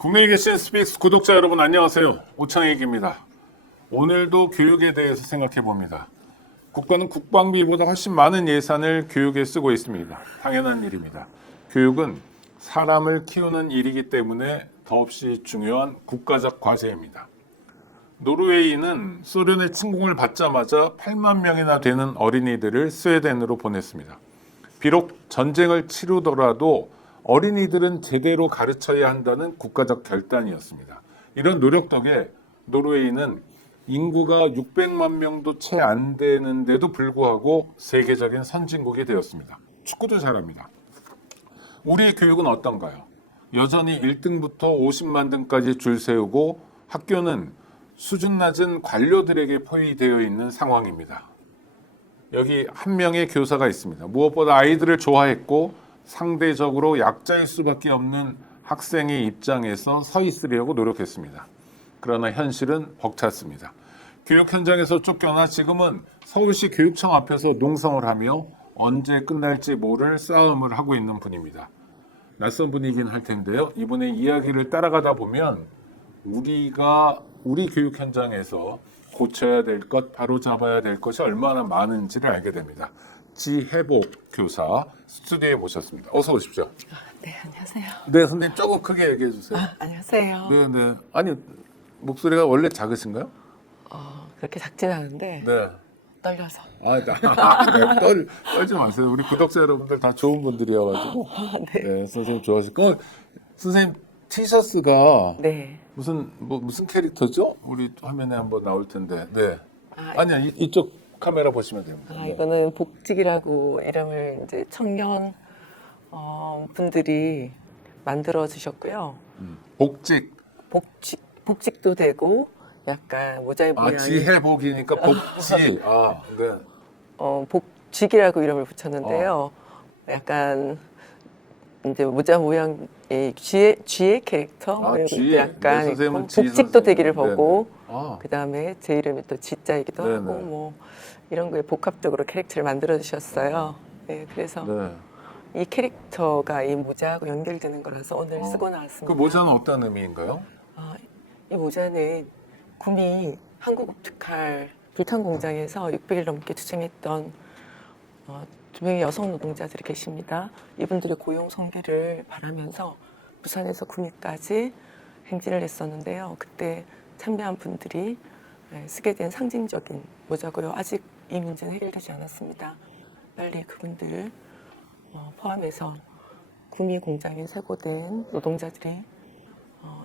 국내에 계신 스픽스 구독자 여러분 안녕하세요. 오창익입니다. 오늘도 교육에 대해서 생각해 봅니다. 국가는 국방비보다 훨씬 많은 예산을 교육에 쓰고 있습니다. 당연한 일입니다. 교육은 사람을 키우는 일이기 때문에 더없이 중요한 국가적 과제입니다. 노르웨이는 소련의 침공을 받자마자 8만 명이나 되는 어린이들을 스웨덴으로 보냈습니다. 비록 전쟁을 치르더라도 어린이들은 제대로 가르쳐야 한다는 국가적 결단이었습니다. 이런 노력 덕에 노르웨이는 인구가 600만 명도 채 안 되는데도 불구하고 세계적인 선진국이 되었습니다. 축구도 잘합니다. 우리의 교육은 어떤가요? 여전히 1등부터 50만 등까지 줄 세우고 학교는 수준 낮은 관료들에게 포위되어 있는 상황입니다. 여기 한 명의 교사가 있습니다. 무엇보다 아이들을 좋아했고 상대적으로 약자일 수밖에 없는 학생의 입장에서 서 있으려고 노력했습니다. 그러나 현실은 벅찼습니다. 교육 현장에서 쫓겨나 지금은 서울시 교육청 앞에서 농성을 하며 언제 끝날지 모를 싸움을 하고 있는 분입니다. 낯선 분이긴 할 텐데요. 이분의 이야기를 따라가다 보면 우리 교육 현장에서 고쳐야 될 것, 바로잡아야 될 것이 얼마나 많은지를 알게 됩니다. 지혜복 교사 스튜디오에 모셨습니다. 어서 오십시오. 네, 안녕하세요. 네, 선생님 조금 크게 얘기해 주세요. 안녕하세요. 네, 네. 아니 목소리가 원래 작으신가요? 그렇게 작진 않은데 네. 떨려서. 떨지 마세요. 우리 구독자 여러분들 다 좋은 분들이어가지고. 네. 네, 선생님 좋아하실 거. 선생님 티셔츠가 네. 무슨 캐릭터죠? 우리 화면에 한번 나올 텐데. 네. 아니야, 이쪽 카메라 보시면 됩니다. 네. 이거는 복직이라고 이름을 이제 청년 분들이 만들어 주셨고요. 복직도 되고 약간 모자의 모양이 지혜복이니까 복지. 네. 복직이라고 이름을 붙였는데요. 약간 이제 모자 모양의 쥐의 캐릭터 쥐. 약간 네, 선생님은 쥐 복직도 선생님. 되기를 보고 네네. 그 다음에 제 이름이 또 지자이기도 네네. 하고 뭐 이런 거에 복합적으로 캐릭터를 만들어 주셨어요. 네, 그래서 네. 이 캐릭터가 이 모자하고 연결되는 거라서 오늘 쓰고 나왔습니다. 그 모자는 어떤 의미인가요? 이 모자는 구미 한국옵티칼 불탄 공장에서 600일 넘게 투쟁했던 두 명의 여성 노동자들이 계십니다. 이분들의 고용 성기를 바라면서 부산에서 구미까지 행진을 했었는데요. 그때 참여한 분들이 쓰게 된 상징적인 모자고요. 아직 이 문제는 해결되지 않았습니다. 빨리 그분들 포함해서 구미 공장에 세고된 노동자들이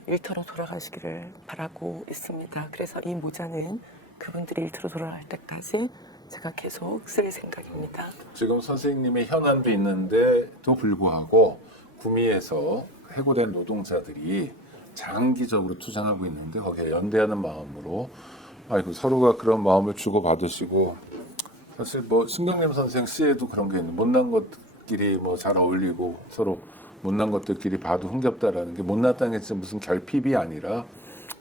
일터로 돌아가시기를 바라고 있습니다. 그래서 이 모자는 그분들이 일터로 돌아갈 때까지 제가 계속 쓸 생각입니다. 지금 선생님의 현안도 있는데도 불구하고 구미에서 해고된 노동자들이 장기적으로 투쟁하고 있는데 거기에 연대하는 마음으로 서로가 그런 마음을 주고받으시고 사실 신경림 선생 시에도 그런 게 있는 못난 것끼리 잘 어울리고 서로 못난 것들끼리 봐도 흥겹다라는 게 못났다는 게 무슨 결핍이 아니라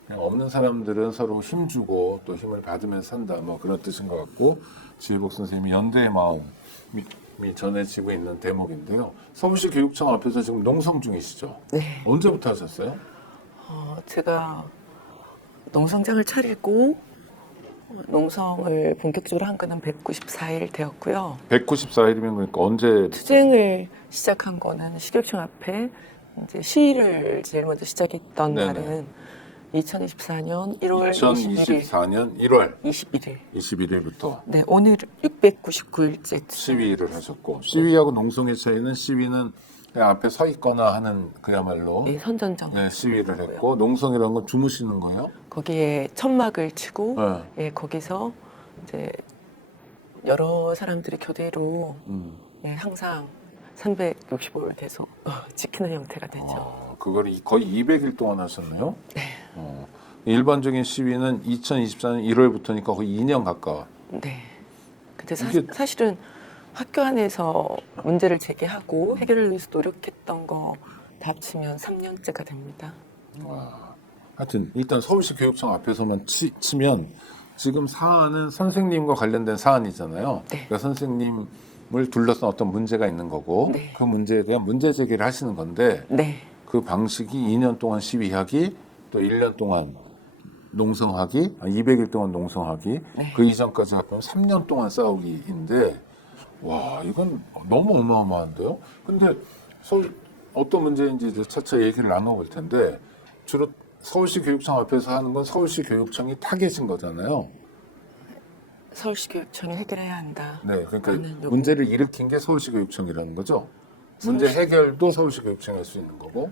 그냥 없는 사람들은 서로 힘주고 또 힘을 받으면서 산다 그런 뜻인 것 같고 지혜복 선생님이 연대의 마음이 전해지고 있는 대목인데요. 서울시 교육청 앞에서 지금 농성 중이시죠? 네. 언제부터 하셨어요? 제가 농성장을 차리고 농성을 본격적으로 한 거는 194일 되었고요. 194일이면 그러니까 언제? 투쟁을 시작한 거는 시교청 앞에 이제 시위를 제일 먼저 시작했던 네네. 날은 2024년 1월 2024년 1월 21일. 21일부터 네, 오늘 699일째 시위를 하셨고 시위하고 농성의 차이는 시위는 그냥 앞에 서 있거나 하는 그야말로 네, 선전정. 시위를 했고 농성이라는 건 주무시는 거예요? 거기에 천막을 치고 네. 거기서 이제 여러 사람들이 교대로 항상 365일 계속 지키는 형태가 되죠. 그걸 거의 200일 동안 하셨네요? 네. 일반적인 시위는 2024년 1월부터니까 거의 2년 가까워. 네. 근데 사실은 학교 안에서 문제를 제기하고 해결을 위해서 노력했던 거 다 합치면 3년째가 됩니다. 하여튼 일단 서울시 교육청 앞에서만 치면 지금 사안은 선생님과 관련된 사안이잖아요. 네. 그러니까 선생님을 둘러싼 어떤 문제가 있는 거고 네. 그 문제에 대한 문제 제기를 하시는 건데 네. 그 방식이 2년 동안 시위하기, 또 1년 동안 농성하기, 200일 동안 농성하기, 네. 그 이전까지 합하면 3년 동안 싸우기인데, 와, 이건 너무 어마어마한데요? 근데 서울 어떤 문제인지 이제 차차 얘기를 나눠볼 텐데, 주로 서울시 교육청 앞에서 하는 건 서울시 교육청이 타겟인 거잖아요. 서울시 교육청이 해결해야 한다. 네, 그러니까 저는 요거- 문제를 일으킨 게 서울시 교육청이라는 거죠. 문제 해결도 서울시 교육청이 할 수 있는 거고.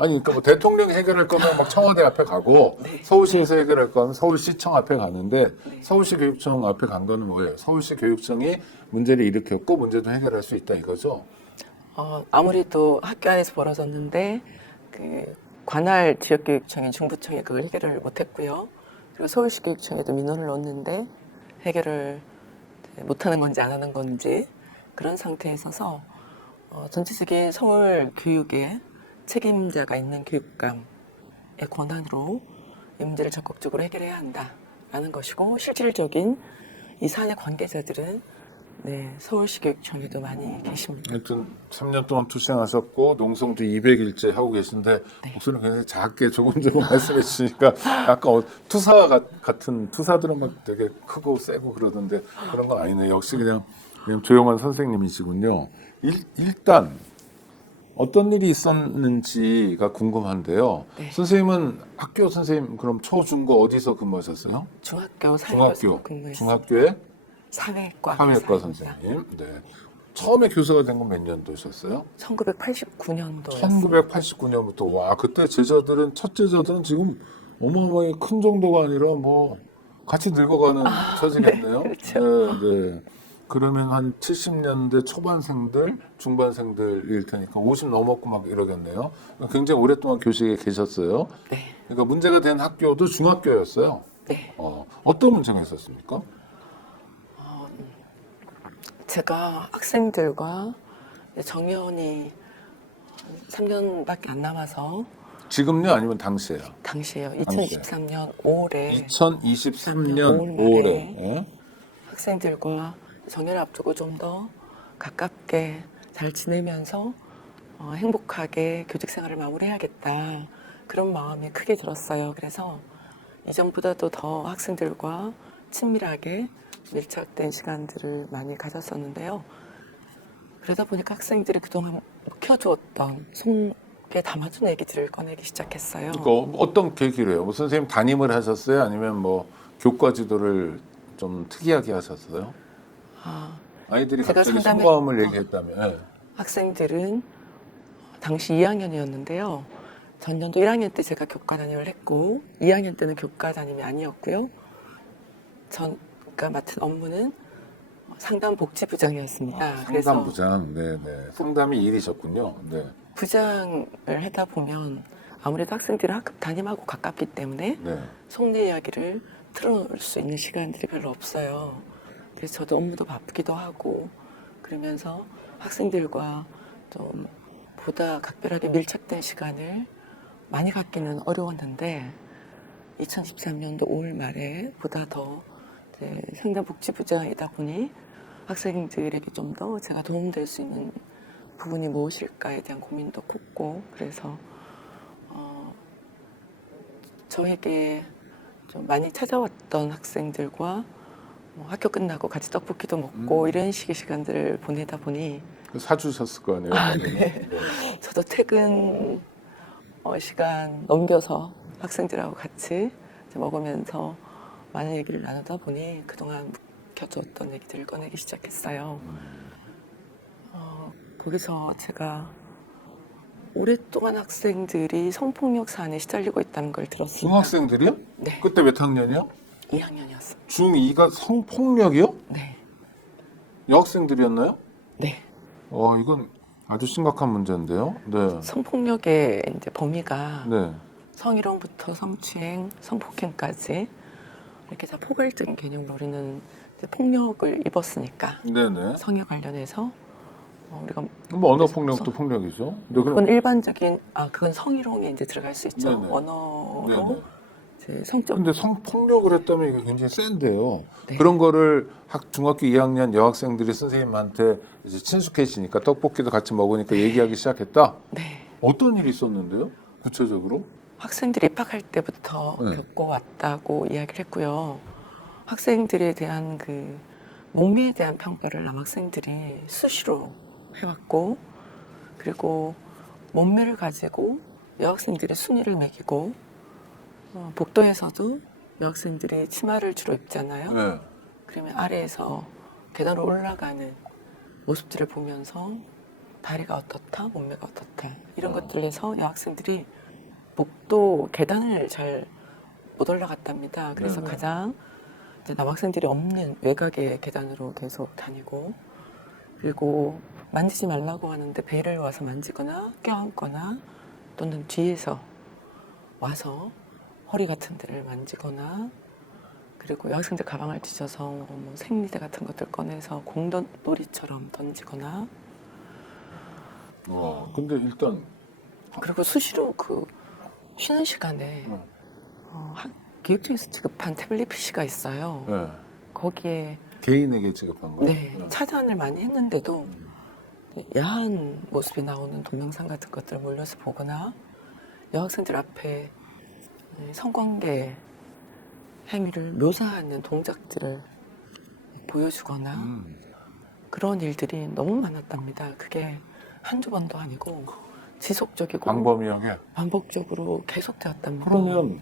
아니, 그러니까 뭐 대통령이 해결할 거면 막 청와대 앞에 가고 서울시에서 해결할 거면 서울시청 앞에 가는데 서울시 교육청 앞에 간 거는 뭐예요? 서울시 교육청이 문제를 일으켰고 문제도 해결할 수 있다 이거죠. 아무래도 학교 안에서 벌어졌는데 그 관할 지역교육청인 중부청이 그걸 해결을 못했고요. 그리고 서울시 교육청에도 민원을 넣었는데 해결을 못하는 건지 안 하는 건지 그런 상태에 있어서 전체적인 서울 교육에 책임자가 있는 교육감의 권한으로 이 문제를 적극적으로 해결해야 한다라는 것이고 실질적인 이 사안의 관계자들은 네, 서울시 교육청에도 많이 계십니다. 하여튼 3년 동안 투쟁하셨고 농성도 200일째 하고 계신데 네. 목소리를 굉장히 작게 조금 말씀해 주시니까 약간 투사 같은 투사들은 막 되게 크고 세고 그러던데 그런 건 아니네. 역시 그냥 조용한 선생님이시군요. 일단 어떤 일이 있었는지가 궁금한데요. 네. 선생님은 학교 선생님 그럼 초, 중, 고 어디서 근무하셨어요? 중학교 사회과에서 근무했어요. 중학교에 사회과 사회과 교사입니다. 선생님. 네. 처음에 교사가 된 건 몇 년도셨어요? 1989년도였어요. 1989년부터 와 그때 제자들은 첫 제자들은 지금 어마어마하게 큰 정도가 아니라 뭐 같이 늙어가는 처지겠네요. 그렇죠. 네, 네. 그러면 한 70년대 초반생들, 중반생들일 테니까 50 넘었고 막 이러겠네요. 굉장히 오랫동안 교직에 계셨어요. 네. 그러니까 문제가 된 학교도 중학교였어요. 네. 어떤 문제가 있었습니까? 제가 학생들과 정년이 3년밖에 안 남아서 지금요 아니면 당시에요? 당시에요. 2023년 5월에 2023년 5월 5월에 말에 학생들과 정년을 앞두고 좀 더 가깝게 잘 지내면서 행복하게 교직 생활을 마무리해야겠다. 그런 마음이 크게 들었어요. 그래서 이전보다도 더 학생들과 친밀하게 밀착된 시간들을 많이 가졌었는데요. 그러다 보니까 학생들이 그동안 묵혀주었던 속에 담아둔 얘기들을 꺼내기 시작했어요. 그러니까 어떤 계기로 해요? 뭐 선생님 담임을 하셨어요? 아니면 뭐 교과 지도를 좀 특이하게 하셨어요? 아이들이 제가 갑자기 상담에- 속마음을 얘기했다면 네. 학생들은 당시 2학년이었는데요. 전년도 1학년 때 제가 교과 담임을 했고 2학년 때는 교과 담임이 아니었고요. 제가 맡은 업무는 상담복지부장이었습니다. 그래서 상담부장, 네네. 상담이 일이셨군요. 네. 부장을 하다 보면 아무래도 학생들은 학급 담임하고 가깝기 때문에 네. 속내 이야기를 틀어놓을 수 있는 시간들이 별로 없어요. 그래서 저도 업무도 바쁘기도 하고 그러면서 학생들과 좀 보다 각별하게 밀착된 시간을 많이 갖기는 어려웠는데 2013년도 5월 말에 보다 더 상담복지부장이다 보니 학생들에게 좀 더 제가 도움될 수 있는 부분이 무엇일까에 대한 고민도 컸고 그래서 저에게 좀 많이 찾아왔던 학생들과 학교 끝나고 같이 떡볶이도 먹고 이런 식의 시간들을 보내다 보니 사주셨을 거 아니에요? 네. 저도 퇴근 시간 넘겨서 학생들하고 같이 이제 먹으면서 많은 얘기를 나누다 보니 그동안 묵혀두었던 얘기들을 꺼내기 시작했어요. 거기서 제가 오랫동안 학생들이 성폭력 사안에 시달리고 있다는 걸 들었습니다. 중학생들이요? 네. 그때 몇 학년이요? 2학년이었습니다. 중2가 성폭력이요? 네. 여학생들이었나요? 네. 이건 아주 심각한 문제인데요. 네. 성폭력의 이제 범위가 네. 성희롱부터 성추행, 성폭행까지 이렇게 다 포괄적인 개념으로 우리는 이제 폭력을 입었으니까 네네. 성에 관련해서 우리가 뭐 언어 폭력도 폭력이죠. 근데 그건 일반적인 그건 성희롱에 이제 들어갈 수 있죠. 네네. 언어로 네네. 이제 성적 근데 성폭력을 했다면 이게 굉장히 센데요. 네. 그런 거를 중학교 2학년 여학생들이 선생님한테 이제 친숙해지니까 떡볶이도 같이 먹으니까 얘기하기 시작했다. 네. 어떤 일이 있었는데요? 구체적으로? 학생들이 입학할 때부터 네. 겪어왔다고 이야기를 했고요. 학생들에 대한 그 몸매에 대한 평가를 남학생들이 수시로 해왔고, 그리고 몸매를 가지고 여학생들의 순위를 매기고, 복도에서도 여학생들이 치마를 주로 입잖아요. 네. 그러면 아래에서 계단으로 올라가는 모습들을 보면서 다리가 어떻다, 몸매가 어떻다 이런 것들에서 여학생들이 복도 계단을 잘 못 올라갔답니다. 그래서 네네. 가장 이제 남학생들이 없는 외곽의 계단으로 계속 다니고, 그리고 만지지 말라고 하는데 배를 와서 만지거나 껴안거나 또는 뒤에서 와서 허리 같은 데를 만지거나, 그리고 여학생들 가방을 뒤져서 뭐 생리대 같은 것들 꺼내서 공놀이처럼 던지거나, 근데 일단 그리고 수시로 그 쉬는 시간에 교육청에서 지급한 태블릿 PC가 있어요. 네. 거기에 개인에게 지급한 거예요? 네, 차단을 많이 했는데도 야한 모습이 나오는 동영상 같은 것들을 몰려서 보거나, 여학생들 앞에 성관계 행위를 묘사하는 동작들을 보여주거나 그런 일들이 너무 많았답니다. 그게 한두 번도 아니고 지속적이고 광범위하게. 반복적으로 계속되었답니다. 그러면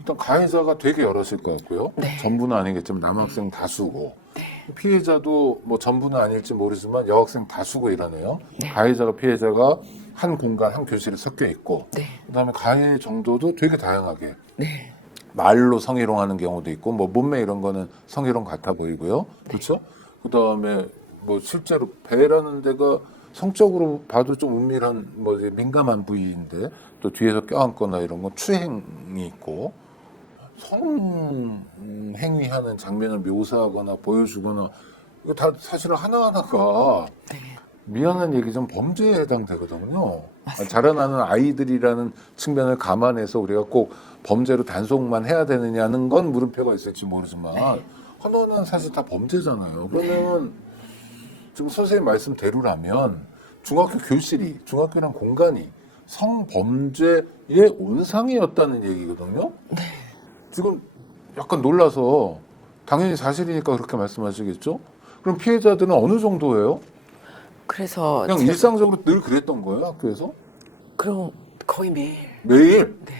일단 가해자가 되게 여럿일 것 같고요. 네. 전부는 아니겠지만 남학생 다수고 네. 피해자도 뭐 전부는 아닐지 모르지만 여학생 다수고 이러네요. 네. 가해자가 피해자가 한 공간, 한 교실에 섞여 있고 네. 그다음에 가해 정도도 되게 다양하게 네. 말로 성희롱하는 경우도 있고 뭐 몸매 이런 거는 성희롱 같아 보이고요. 그렇죠? 그다음에 뭐 실제로 배라는 데가 성적으로 봐도 좀 은밀한 뭐 이제 민감한 부위인데 또 뒤에서 껴안거나 이런 건 추행이 있고 성 행위하는 장면을 묘사하거나 보여주거나 이거 다 사실은 하나하나가 네. 미안한 얘기좀 범죄에 해당되거든요. 자라나는 아이들이라는 측면을 감안해서 우리가 꼭 범죄로 단속만 해야 되느냐는 건 물음표가 있을지 모르지만 하나하나는 사실 다 범죄잖아요. 그러면 지금 선생님 말씀대로라면 중학교 교실이, 중학교란 공간이 성범죄의 온상이었다는 얘기거든요. 지금 약간 놀라서 당연히 사실이니까 그렇게 말씀하시겠죠? 그럼 피해자들은 어느 정도예요? 그래서 그냥 일상적으로 늘 그랬던 거예요, 학교에서? 그럼 거의 매일. 매일? 네.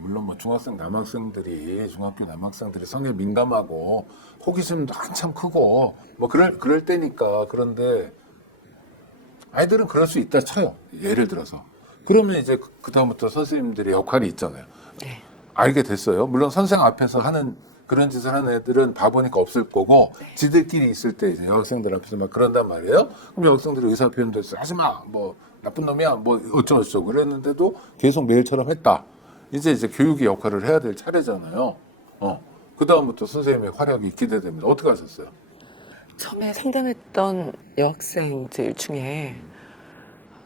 물론 뭐 중학생 남학생들이 중학교 남학생들이 성에 민감하고 호기심도 한참 크고 뭐 그럴 때니까. 그런데 아이들은 그럴 수 있다 쳐요. 예를 들어서. 그러면 이제 그다음부터 선생님들의 역할이 있잖아요. 네. 알게 됐어요. 물론 선생 앞에서 하는 그런 짓을 하는 애들은 바보니까 없을 거고 지들끼리 있을 때 이제 여학생들 앞에서 막 그런단 말이에요. 그럼 여학생들이 의사 표현도 했어요. 하지 마. 뭐 나쁜 놈이야. 뭐 어쩌고저쩌고 그랬는데도 계속 매일처럼 했다. 이제 교육의 역할을 해야 될 차례잖아요. 그다음부터 선생님의 활약이 기대됩니다. 어떻게 하셨어요? 처음에 상담했던 여학생들 중에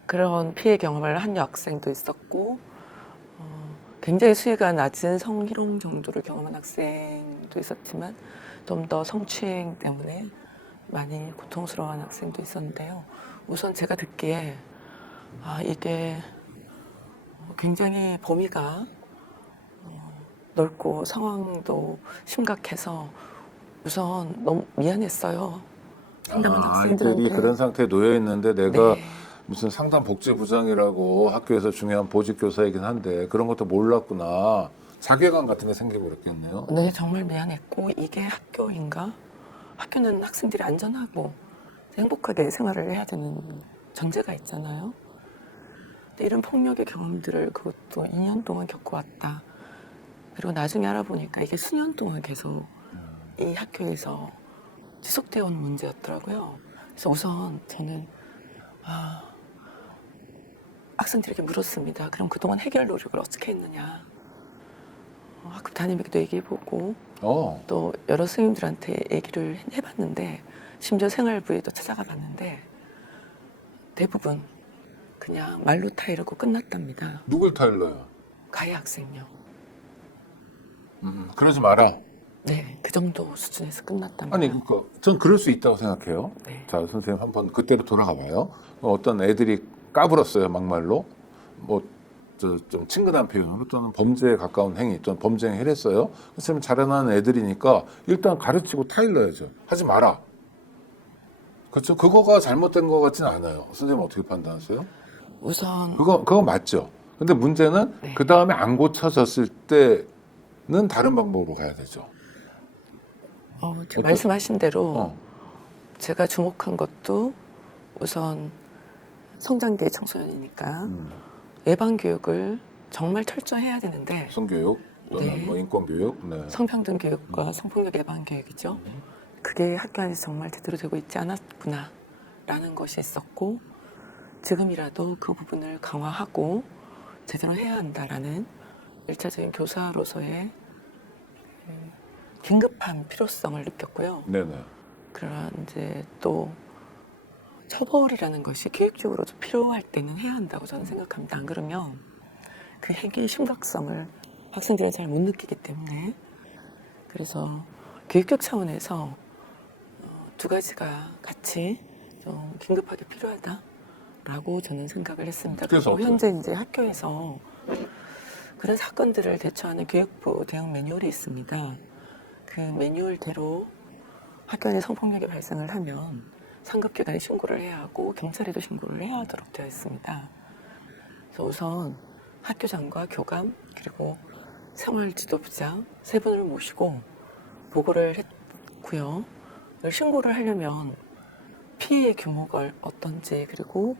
그런 피해 경험을 한 여학생도 있었고, 굉장히 수위가 낮은 성희롱 정도를 경험한 학생도 있었지만 좀 더 성추행 때문에 많이 고통스러워하는 학생도 있었는데요. 우선 제가 듣기에 이게 굉장히 범위가 넓고 상황도 심각해서 우선 너무 미안했어요. 상담한 아이들이 학생들한테. 그런 상태에 놓여 있는데 내가 네. 무슨 상담복지부장이라고 학교에서 중요한 보직교사이긴 한데 그런 것도 몰랐구나. 자괴감 같은 게 생기고 그랬겠네요. 네, 정말 미안했고, 이게 학교인가? 학교는 학생들이 안전하고 행복하게 생활을 해야 되는 전제가 있잖아요. 근데 이런 폭력의 경험들을 그것도 2년 동안 겪어왔다. 그리고 나중에 알아보니까 이게 수년 동안 계속 이 학교에서 지속되어 온 문제였더라고요. 그래서 우선 저는 학생들에게 물었습니다. 그럼 그동안 해결 노력을 어떻게 했느냐. 학급 담임에게도 얘기해보고 또 여러 선생님들한테 얘기를 해봤는데, 심지어 생활부에도 찾아가 봤는데 대부분 그냥 말로 타이르고 끝났답니다. 누굴 타일러요? 가해 학생요. 그러지 마라. 네, 그 정도 수준에서 끝났답니다. 아니, 그러니까 전 그럴 수 있다고 생각해요. 네. 자, 선생님 한번 그때로 돌아가 봐요. 어떤 애들이 까불었어요, 막말로. 뭐, 좀 친근한 표현, 또는 범죄에 가까운 행위, 또는 범죄 행위를 했어요. 선생님 자라나는 애들이니까 일단 가르치고 타일러야죠. 하지 마라. 그렇죠? 그거가 잘못된 것 같지는 않아요. 선생님 어떻게 판단하세요? 우선 그거 맞죠. 근데 문제는 네. 그 다음에 안 고쳐졌을 때는 다른 방법으로 가야 되죠. 지금 말씀하신 대로 어. 제가 주목한 것도 우선 성장기 청소년이니까 예방 교육을 정말 철저히 해야 되는데 성교육, 또는 네. 뭐 인권교육, 네. 성평등 교육과 성폭력 예방 교육이죠. 그게 학교 안에서 정말 제대로 되고 있지 않았구나라는 것이 있었고 지금이라도 그 부분을 강화하고 제대로 해야 한다라는 일차적인 교사로서의 긴급한 필요성을 느꼈고요. 네네. 그런 이제 또 처벌이라는 것이 교육적으로도 필요할 때는 해야 한다고 저는 생각합니다. 안 그러면 그 행위의 심각성을 학생들은 잘 못 느끼기 때문에 그래서 교육적 차원에서 두 가지가 같이 좀 긴급하게 필요하다라고 저는 생각을 했습니다. 그래서 그리고 현재 이제 학교에서 그런 사건들을 대처하는 교육부 대응 매뉴얼이 있습니다. 그 매뉴얼대로 학교 안에 성폭력이 발생을 하면 상급기관에 신고를 해야 하고 경찰에도 신고를 해야 하도록 되어 있습니다. 그래서 우선 학교장과 교감 그리고 생활지도부장 세 분을 모시고 보고를 했고요. 이걸 신고를 하려면 피해의 규모가 어떤지 그리고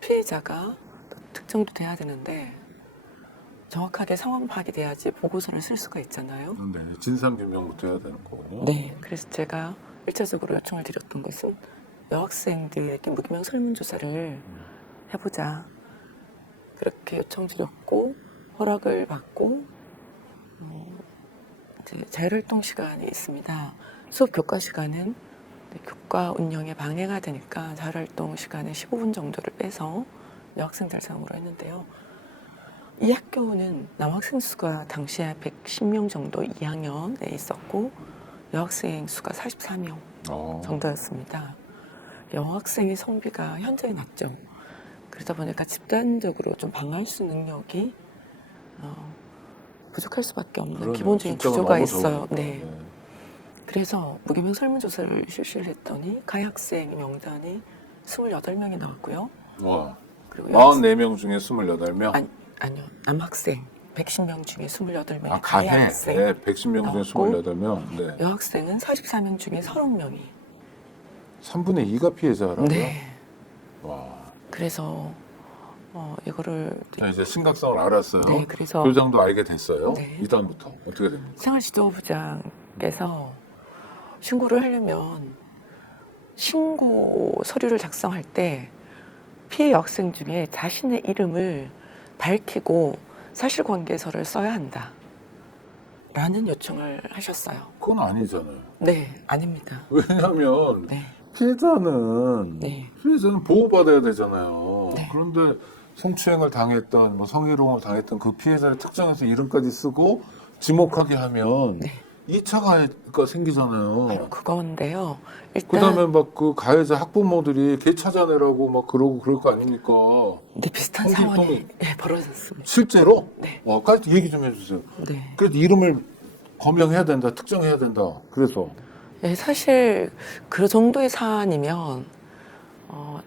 피해자가 특정도 돼야 되는데 정확하게 상황 파악이 돼야지 보고서를 쓸 수가 있잖아요. 네, 진상규명부터 해야 되는 거군요. 네, 그래서 제가 1차적으로 요청을 드렸던 것은 여학생들에게 무기명 설문조사를 해보자. 그렇게 요청드렸고 허락을 받고 이제 자율활동 시간이 있습니다. 수업 교과 시간은 교과 운영에 방해가 되니까 자율활동 시간에 15분 정도를 빼서 여학생들 사용으로 했는데요. 이 학교는 남학생 수가 당시에 110명 정도 2학년에 있었고 여학생 수가 44명 정도였습니다. 여학생의 성비가 현저히 낮죠. 그러다 보니까 집단적으로 좀 방할수 능력이 부족할 수밖에 없는 그러네요. 기본적인 숫자가 구조가 너무 있어요. 적으니까. 네. 그래서 무기명 설문조사를 실시를 했더니 가해 학생 명단이 28명이 나왔고요. 와, 그리고 44명 중에 28명? 아니요. 남학생 110명 중에 28명이 아, 가해 가해. 학생. 네, 110명 중에 나왔고, 28명. 네. 여학생은 44명 중에 30명이. 3분의 2가 피해자라고요? 네. 와. 그래서 이거를 자, 이제 심각성을 알았어요. 네, 그래서 교장도 알게 됐어요. 네. 이 다음부터 어떻게 됩니까? 생활지도부장께서 신고를 하려면 신고 서류를 작성할 때 피해 여학생 중에 자신의 이름을 밝히고 사실관계서를 써야 한다. 라는 요청을 하셨어요. 그건 아니잖아요. 네, 아닙니다. 왜냐하면 네, 피해자는 네. 보호받아야 되잖아요. 네. 그런데 성추행을 당했던, 뭐 성희롱을 당했던 그 피해자를 특정해서 이름까지 쓰고 지목하게 하면 네. 2차 가해가 생기잖아요. 바로 그건데요. 일단 그다음에 막 그 가해자 학부모들이 걔 찾아내라고 막 그러고 그럴 거 아닙니까? 네, 비슷한 통신, 상황이 벌어졌습니다. 실제로? 네. 와, 까지 얘기 좀 해주세요. 네. 그래서 이름을 검명해야 된다, 특정해야 된다. 그래서 네, 사실 그 정도의 사안이면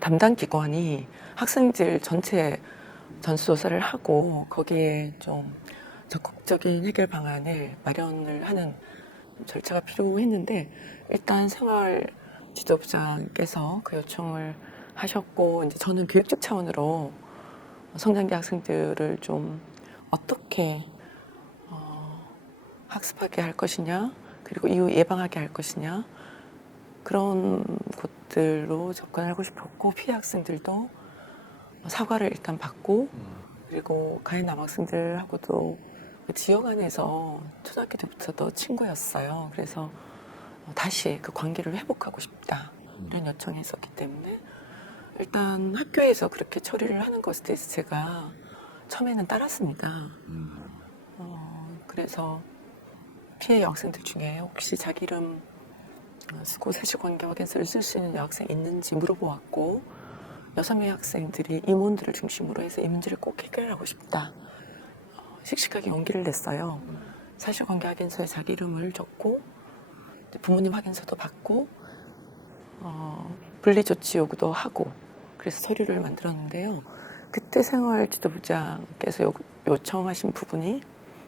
담당 기관이 학생들 전체 전수조사를 하고 거기에 좀 적극적인 해결 방안을 마련을 하는 절차가 필요했는데 일단 생활지도부장께서 그 요청을 하셨고 이제 저는 교육적 차원으로 성장기 학생들을 좀 어떻게 학습하게 할 것이냐 그리고 이후 예방하게 할 것이냐 그런 곳들로 접근하고 싶었고 피해 학생들도 사과를 일단 받고 그리고 가해 남학생들하고도 그 지역 안에서 초등학교 때부터도 친구였어요. 그래서 다시 그 관계를 회복하고 싶다 이런 요청이 있었기 때문에 일단 학교에서 그렇게 처리를 하는 것에 대해서 제가 처음에는 따랐습니다. 그래서 피해 여학생들 중에 혹시 자기 이름 쓰고 사실관계 확인서를 쓸 수 있는 여학생 있는지 물어보았고 6명의 학생들이 임원들을 중심으로 해서 이 문제를 꼭 해결하고 싶다. 씩씩하게 용기를 냈어요. 사실관계 확인서에 자기 이름을 적고 부모님 확인서도 받고 분리조치 요구도 하고 그래서 서류를 만들었는데요. 그때 생활지도부장께서 요청하신 부분이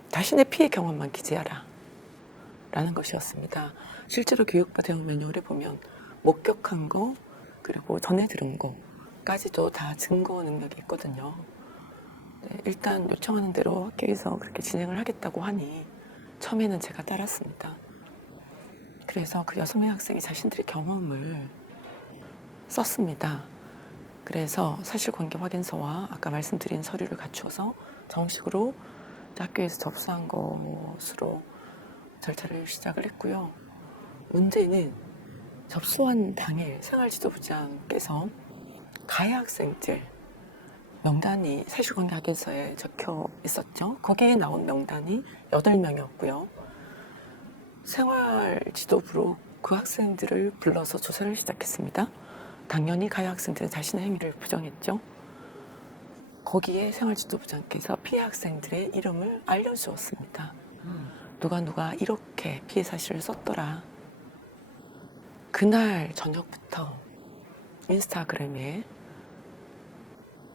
자신의 피해 경험만 기재하라 라는 것이었습니다. 실제로 교육부 대응 매뉴얼에 보면 목격한 거 그리고 전해 들은 거까지도 다 증거 능력이 있거든요. 네, 일단 요청하는 대로 학교에서 그렇게 진행을 하겠다고 하니 처음에는 제가 따랐습니다. 그래서 그 6명의 학생이 자신들의 경험을 썼습니다. 그래서 사실관계 확인서와 아까 말씀드린 서류를 갖추어서 정식으로 학교에서 접수한 것으로 절차를 시작을 했고요. 문제는 접수한 당일 생활지도부장께서 가해 학생들 명단이 사실관계 확인서에 적혀 있었죠. 거기에 나온 명단이 8명이었고요. 생활지도부로 그 학생들을 불러서 조사를 시작했습니다. 당연히 가해 학생들은 자신의 행위를 부정했죠. 거기에 생활지도부장께서 피해 학생들의 이름을 알려주었습니다. 누가 이렇게 피해 사실을 썼더라. 그날 저녁부터 인스타그램에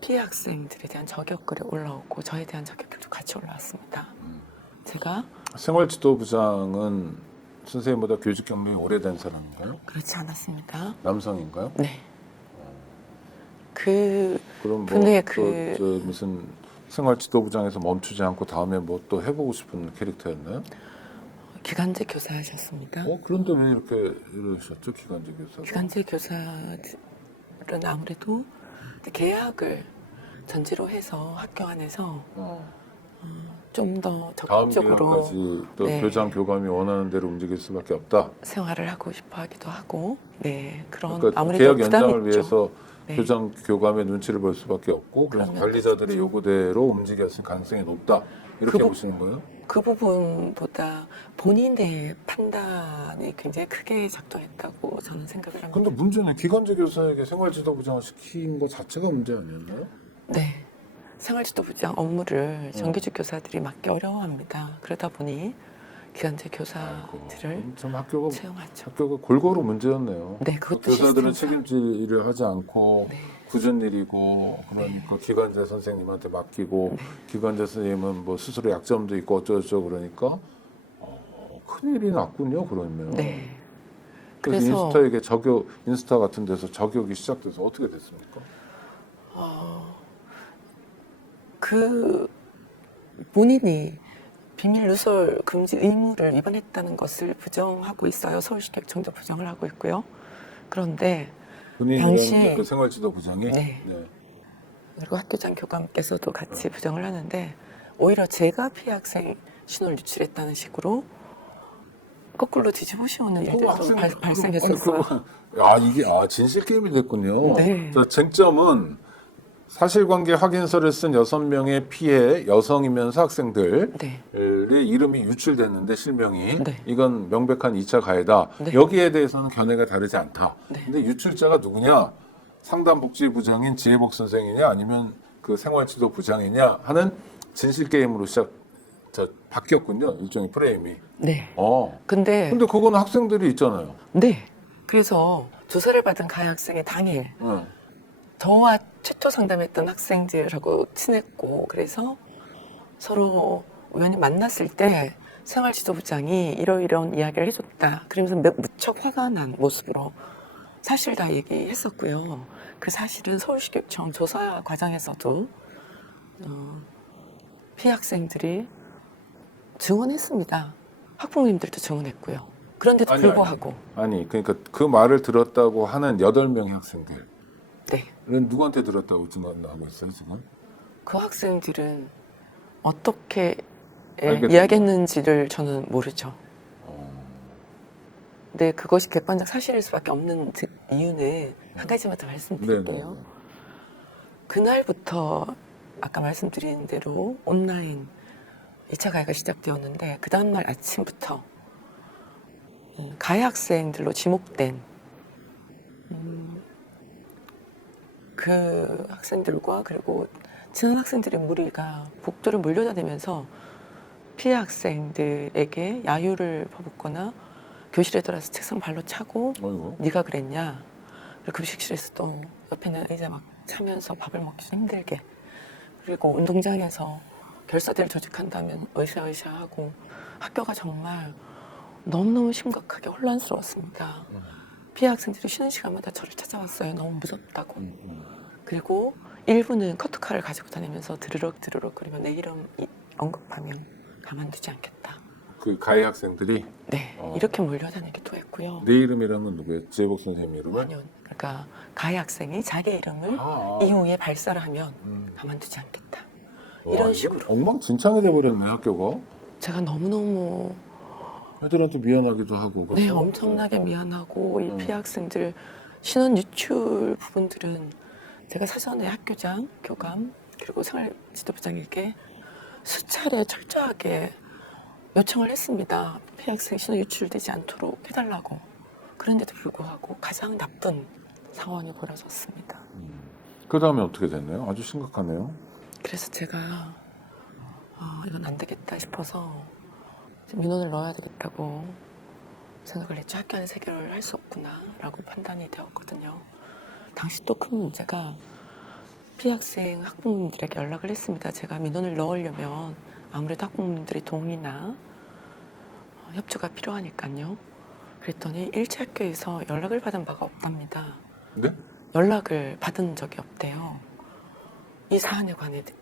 피해 학생들에 대한 저격글이 올라오고 저에 대한 저격글도 같이 올라왔습니다. 제가 생활지도부장은 선생님보다 교직 경력이 오래된 사람인가요? 그렇지 않았습니다. 남성인가요? 네. 그 그럼 분의 무슨 생활지도부장에서 멈추지 않고 다음에 뭐 또 해보고 싶은 캐릭터였나요? 기간제 교사하셨습니다. 그런데 왜 이렇게 이러셨죠? 기간제 교사. 기간제 교사들은 아무래도 계약을 전제로 해서 학교 안에서 좀 더 다음 적극적으로 기회까지 또 네. 교장 교감이 원하는 대로 움직일 수밖에 없다. 생활을 하고 싶어 하기도 하고 그런 그러니까 아무래도 계약 부담이 연장을 있죠. 위해서 네. 교장 교감의 눈치를 볼 수밖에 없고 그래서 그러면 관리자들의 요구대로 움직였을 가능성이 높다. 이렇게 보시는 거예요? 그 부분보다 본인의 판단이 굉장히 크게 작동했다고 저는 생각을 합니다. 근데 문제는 기간제 교사에게 생활지도부장을 시킨 것 자체가 문제 아니었나요? 네. 생활지도부장 업무를 정규직 교사들이 맡기 어려워합니다. 그러다 보니 기간제 교사들을 좀 학교가 채용하죠. 골고루 문제였네요. 네, 그것도 교사들은 시스템상. 책임질 일을 하지 않고 네. 굳은 일이고 그러니까 기간제 선생님한테 맡기고 기간제 선생님은 뭐 스스로 약점도 있고 어쩌고저쩌고 그러니까 큰일이 났군요. 그러면. 네. 그래서 인스타 같은 데서 저격이 시작돼서 어떻게 됐습니까? 그 본인이 비밀 누설 금지 의무를 위반했다는 것을 부정하고 있어요. 서울시교육청도 부정을 하고 있고요. 그런데 당시 그 생활지도부장이 네. 그리고 학교장 교감께서도 같이 부정을 하는데 오히려 제가 피해 학생 신원을 유출했다는 식으로 거꾸로 뒤집어 씌우는 일들도 발생했었어요. 이게 진실 게임이 됐군요. 네. 자, 쟁점은 사실관계 확인서를 쓴 6명의 피해 여성이면서 학생들의 네. 이름이 유출됐는데 실명이 네. 이건 명백한 2차 가해다. 네. 여기에 대해서는 견해가 다르지 않다. 네. 근데 유출자가 누구냐? 상담복지부장인 지혜복 선생이냐 아니면 그 생활지도부장이냐 하는 진실 게임으로 바뀌었군요. 일종의 프레임이. 네. 근데 그거는 학생들이 있잖아요. 네. 그래서 조사를 받은 가해 학생의 당일 저와 최초 상담했던 학생들하고 친했고 그래서 서로 우연히 만났을 때 생활지도부장이 이러이러한 이야기를 해줬다. 그러면서 무척 화가 난 모습으로 사실 다 얘기했었고요. 그 사실은 서울시교육청 조사 과정에서도 피해 학생들이 증언했습니다. 학부모님들도 증언했고요. 그런데도 불구하고 그러니까 그 말을 들었다고 하는 8명의 학생들 네. 누구한테 들었다고 증언하고 있어요 지금? 그 학생들은 어떻게 알겠습니다. 이야기했는지를 저는 모르죠. 근데 그것이 객관적 사실일 수밖에 없는 이유는 한 가지만 더 말씀드릴게요. 네네. 그날부터 아까 말씀드린 대로 온라인 2차 가해가 시작되었는데 그 다음날 아침부터 이 가해 학생들로 지목된 그 학생들과 그리고 친한 학생들의 무리가 복도를 몰려다니면서 피해 학생들에게 야유를 퍼붓거나 교실에 들어와서 책상 발로 차고 어이구. 네가 그랬냐. 그리고 급식실에서 또 옆에 있는 의자 막 차면서 밥을 먹기도 힘들게, 그리고 운동장에서 결사대를 조직한다면 으쌰으쌰하고, 학교가 정말 너무너무 심각하게 혼란스러웠습니다. 피해 학생들이 쉬는 시간마다 저를 찾아왔어요. 너무 무섭다고. 그리고 일부는 커트칼을 가지고 다니면서 드르륵 거리며 내 이름 언급하면 가만두지 않겠다. 그 가해 학생들이 네, 이렇게 몰려다니기도 했고요. 내 이름이라는 건 누구예요? 재복 선생님 이름을? 아니요. 그러니까 가해 학생이 자기 이름을 아. 이후에 발사를 하면 가만두지 않겠다. 이런 와, 식으로. 엉망진창이 돼버렸네 학교가. 제가 너무너무 애들한테 미안하기도 하고. 네, 그렇죠? 엄청나게 미안하고 이 피해 학생들 신원 유출 부분들은 제가 사전에 학교장, 교감 그리고 생활지도부장에게 수차례 철저하게 요청을 했습니다. 피해 학생 신원 유출되지 않도록 해달라고. 그런데도 불구하고 가장 나쁜 상황이 벌어졌습니다. 그 다음에 어떻게 됐나요? 아주 심각하네요. 그래서 제가 이건 안 되겠다 싶어서 민원을 넣어야 되겠다고 생각을 했죠. 학교 안에서 해결을 할 수 없구나라고 판단이 되었거든요. 당시 또 큰 문제가 피해 학생 학부모님들에게 연락을 했습니다. 제가 민원을 넣으려면 아무래도 학부모님들의 동의나 협조가 필요하니까요. 그랬더니 일체 학교에서 연락을 받은 바가 없답니다. 네? 연락을 받은 적이 없대요. 이 사안에 관해서.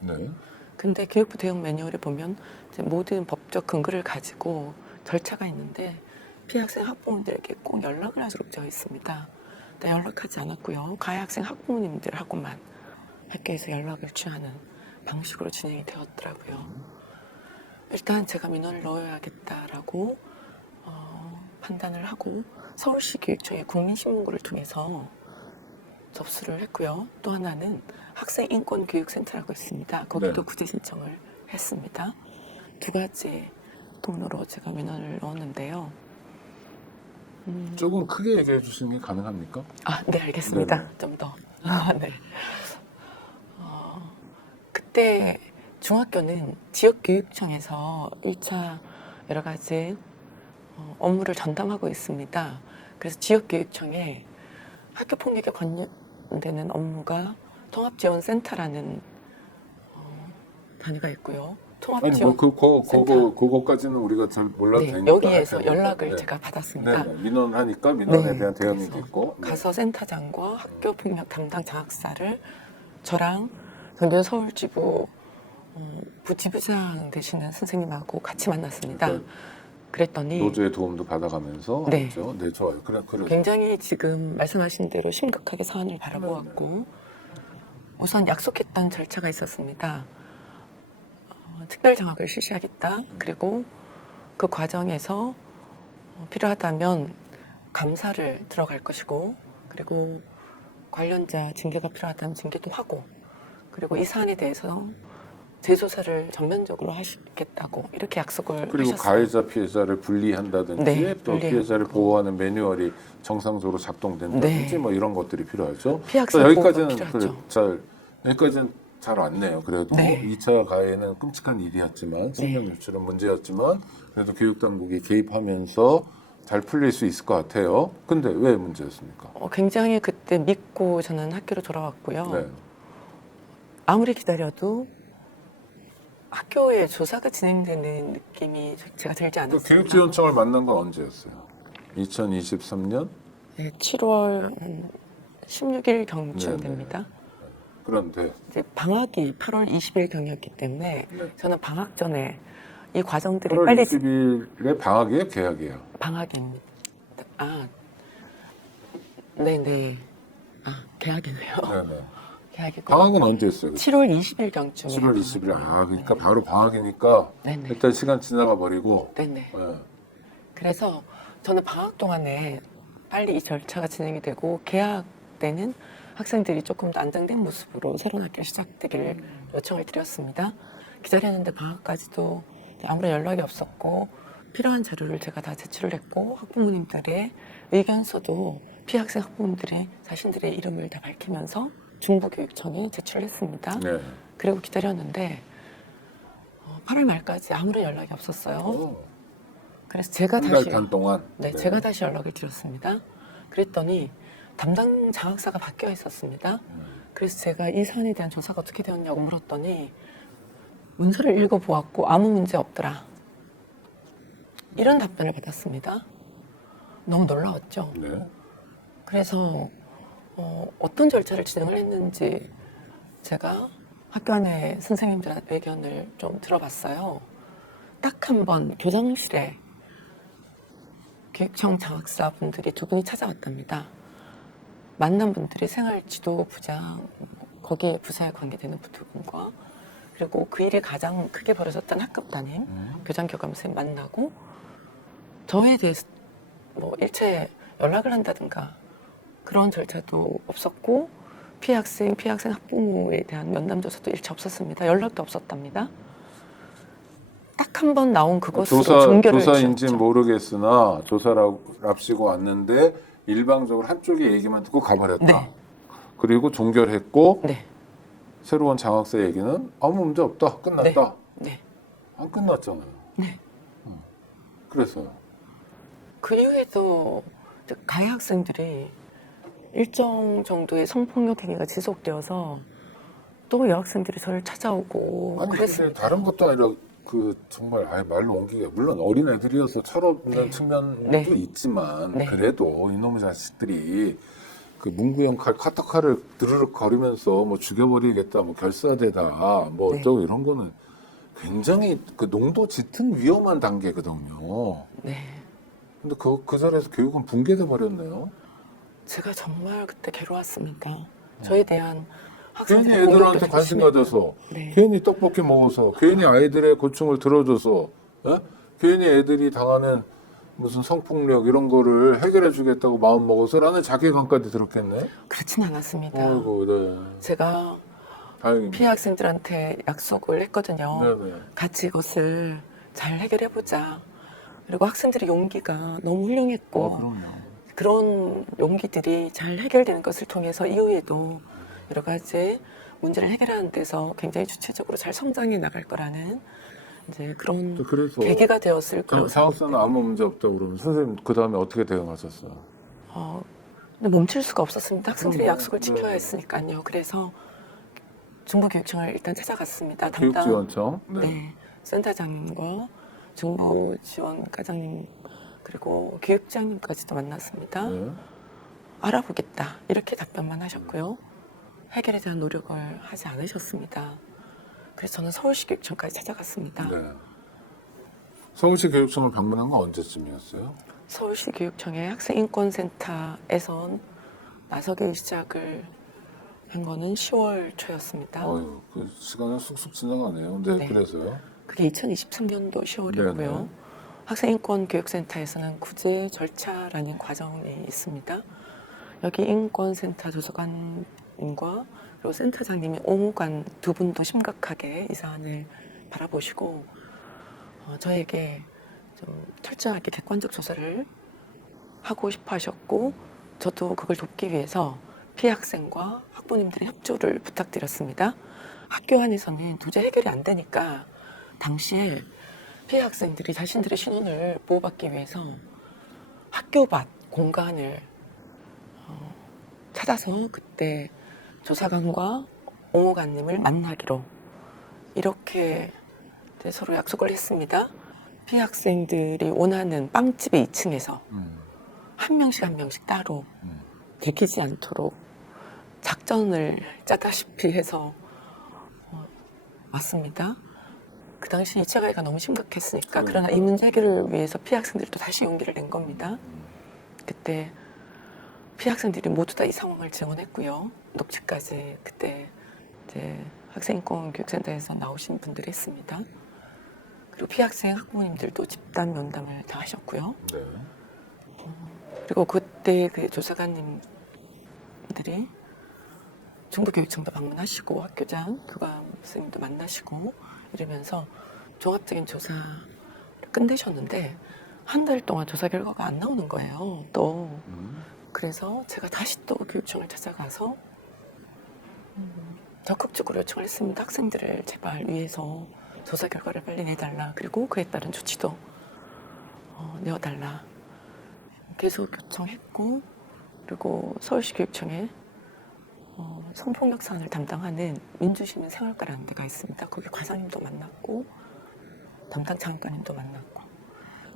네. 근데 교육부 대응 매뉴얼에 보면 이제 모든 법적 근거를 가지고 절차가 있는데 피해 학생 학부모님들에게 꼭 연락을 하도록 되어 있습니다. 근데 연락하지 않았고요. 가해 학생 학부모님들하고만 학교에서 연락을 취하는 방식으로 진행이 되었더라고요. 일단 제가 민원을 넣어야겠다라고 판단을 하고 서울시 교육청의 국민신문고를 통해서 접수를 했고요. 또 하나는 학생인권교육센터라고 있습니다. 거기도 네. 구제 신청을 했습니다. 두 가지 통로로 제가 민원을 넣었는데요. 조금 크게 얘기해 주시는 게 가능합니까? 네, 알겠습니다. 네네. 좀 더. 네. 그때 중학교는 지역교육청에서 1차 여러 가지 업무를 전담하고 있습니다. 그래서 지역교육청에 학교폭력에 관련되는 업무가 통합지원센터라는 단위가 있고요. 아니 뭐 통합지원 그거까지는 우리가 잘 몰라도 네, 되니까. 여기에서 하여튼 연락을 네. 제가 받았습니다. 네, 민원하니까 민원에 네, 대한 대응이 그래서 있고. 네. 가서 센터장과 학교폭력 담당 장학사를 저랑 전교 서울지부 부지부장 되시는 선생님하고 같이 만났습니다. 그러니까 그랬더니 노조의 도움도 받아가면서. 네. 그렇죠? 네, 좋아요. 그래. 굉장히 지금 말씀하신 대로 심각하게 사안을 바라보았고 우선 약속했던 절차가 있었습니다. 특별 장학을 실시하겠다. 그리고 그 과정에서 필요하다면 감사를 들어갈 것이고, 그리고 관련자 징계가 필요하다면 징계도 하고, 그리고 이 사안에 대해서 재조사를 전면적으로 하시겠다고 이렇게 약속을 그리고 하셨어요. 가해자 피해자를 분리한다든지 네, 또 분리하고. 피해자를 보호하는 매뉴얼이 정상적으로 작동된다든지 네. 뭐 이런 것들이 필요하죠. 피해 학생 자, 보호가 여기까지는 필요하죠. 여기까지는 잘 왔네요. 그래도 네. 2차 가해는 끔찍한 일이었지만 생명 유출은 문제였지만 그래도 교육 당국이 개입하면서 잘 풀릴 수 있을 것 같아요. 근데 왜 문제였습니까? 굉장히 그때 믿고 저는 학교로 돌아왔고요. 네. 아무리 기다려도 학교에 조사가 진행되는 느낌이 제가 들지 그 않았습니다. 교육지원청을 만난 건 언제였어요? 2023년? 네, 7월 16일 경쯤 네네. 됩니다. 그런데 이제 방학이 8월 20일 경이었기 때문에 네. 저는 방학 전에 이 과정들이 8월 빨리 20일에 방학이에요? 개학이에요? 방학입니다. 네네. 개학이네요. 네네. 개학이고 방학은 언제였어요? 7월 20일 경쯤에. 7월 20일. 그러니까 바로 방학이니까 네네. 일단 시간 지나가 버리고. 네네. 네. 그래서 저는 방학 동안에 빨리 이 절차가 진행이 되고 개학 때는 학생들이 조금 더 안정된 모습으로 새로운 학기가 시작되기를 요청을 드렸습니다. 기다렸는데 방학까지도 아무런 연락이 없었고 필요한 자료를 제가 다 제출을 했고 학부모님들의 의견서도 피해 학생 학부모님들이 자신들의 이름을 다 밝히면서 중부교육청에 제출을 했습니다. 네. 그리고 기다렸는데 8월 말까지 아무런 연락이 없었어요. 그래서 제가 한 다시 달 반 동안. 네, 제가 다시 연락을 드렸습니다. 그랬더니 담당 장학사가 바뀌어 있었습니다. 그래서 제가 이 사안에 대한 조사가 어떻게 되었냐고 물었더니 문서를 읽어보았고 아무 문제 없더라. 이런 답변을 받았습니다. 너무 놀라웠죠. 네. 그래서 어떤 절차를 진행을 했는지 제가 학교 안에 선생님들의 의견을 좀 들어봤어요. 딱 한 번 교장실에 교육청 장학사 분들이 두 분이 찾아왔답니다. 만난 분들이 생활지도부장, 거기에 부사에 관계되는 두 분과 그리고 그 일이 가장 크게 벌어졌던 학급 담임, 교장교감 선생님 만나고 저에 대해서 뭐 일체 연락을 한다든가 그런 절차도 없었고 피해 학생 학부모에 대한 면담 조사도 일체 없었습니다. 연락도 없었답니다. 딱 한 번 나온 그것으로 종결을 조사인지는 지었죠. 모르겠으나 조사랍시고 왔는데 일방적으로 한쪽의 얘기만 듣고 가버렸다. 네. 그리고 종결했고 네, 새로운 장학사 얘기는 아무 문제 없다. 끝났다. 네. 안 끝났잖아요. 네. 그래서요. 그 이후에도 가해 학생들이 일정 정도의 성폭력 행위가 지속되어서 또 여학생들이 저를 찾아오고 아니 그래서 근데 다른 것도 아니라 그 정말 아예 말로 옮기기가 물론 어린 애들이어서 철없는 네. 측면도 네. 있지만 네. 그래도 이놈의 자식들이 그 문구형 카터칼을 드르륵 거리면서 뭐 죽여버리겠다, 뭐 결사대다, 뭐 네. 어쩌고 이런 거는 굉장히 그 농도 짙은 위험한 단계거든요. 네. 근데 그 자리에서 교육은 붕괴돼 버렸네요. 제가 정말 그때 괴로웠습니다. 저에 대한 괜히 학생들의 애들한테 공격도 관심 심했고. 가져서 네. 괜히 떡볶이 먹어서 괜히 아이들의 고충을 들어줘서 예? 괜히 애들이 당하는 무슨 성폭력 이런 거를 해결해 주겠다고 마음 먹어서 라는 자괴감까지 들었겠네. 그렇진 않았습니다. 아이고, 네. 제가 다행입니다. 피해 학생들한테 약속을 했거든요. 네네. 같이 이것을 잘 해결해보자. 그리고 학생들의 용기가 너무 훌륭했고 그럼요. 그런 용기들이 잘 해결되는 것을 통해서 이후에도 여러 가지 문제를 해결하는 데서 굉장히 주체적으로 잘 성장해 나갈 거라는 이제 그런 그래서 계기가 되었을 거라고 장학사는 아무 문제 없다고 그러면 선생님 그 다음에 어떻게 대응하셨어요? 근데 멈출 수가 없었습니다. 학생들이 그럼요. 약속을 지켜야 네. 했으니까요. 그래서 중부교육청을 일단 찾아갔습니다. 교육지원청. 네, 센터장님과 중부지원과장님 그리고 교육장님까지도 만났습니다. 네. 알아보겠다 이렇게 답변만 하셨고요. 해결에 대한 노력을 하지 않으셨습니다. 그래서 저는 서울시 교육청까지 찾아갔습니다. 네. 서울시 교육청을 방문한 건 언제쯤이었어요? 서울시 교육청의 학생인권센터에선 나서기 시작을 한 거는 10월 초였습니다. 아유, 그 시간은 쑥쑥 지나가네요. 네, 네. 그래서요. 그게 2023년도 10월이고요. 네네. 학생인권교육센터에서는 구제 절차라는 과정이 있습니다. 여기 인권센터 조사관님과 그리고 센터장님이 오무관 두 분도 심각하게 이 사안을 바라보시고 저에게 좀 철저하게 객관적 조사를 하고 싶어 하셨고 저도 그걸 돕기 위해서 피해 학생과 학부모님들의 협조를 부탁드렸습니다. 학교 안에서는 도저히 해결이 안 되니까 당시에 피해 학생들이 자신들의 신원을 보호받기 위해서 학교 밖 공간을 찾아서 그때 조사관과 옹호관님을 만나기로 이렇게 서로 약속을 했습니다. 피해 학생들이 원하는 빵집의 2층에서 한 명씩 따로 들키지 않도록 작전을 짜다시피 해서 왔습니다. 그 당시 2차 가해가 너무 심각했으니까 그러나 이 문제 해결을 위해서 피해 학생들이 또 다시 용기를 낸 겁니다. 그때 피해 학생들이 모두 다 이 상황을 증언했고요. 녹취까지 그때 이제 학생인권교육센터에서 나오신 분들이 했습니다. 그리고 피해 학생 학부모님들도 집단 면담을 다 하셨고요. 네. 그리고 그때 그 조사관님들이 중부교육청도 방문하시고 학교장, 교감 선생님도 만나시고 이러면서 종합적인 조사를 끝내셨는데 한 달 동안 조사 결과가 안 나오는 거예요. 또 그래서 제가 다시 또 교육청을 찾아가서 적극적으로 요청을 했습니다. 학생들을 제발 위해서 조사 결과를 빨리 내달라. 그리고 그에 따른 조치도 내어달라. 계속 요청했고 그리고 서울시 교육청에 성폭력 사안을 담당하는 민주시민 생활과라는 데가 있습니다. 거기 과장님도 만났고 담당 장관님도 만났고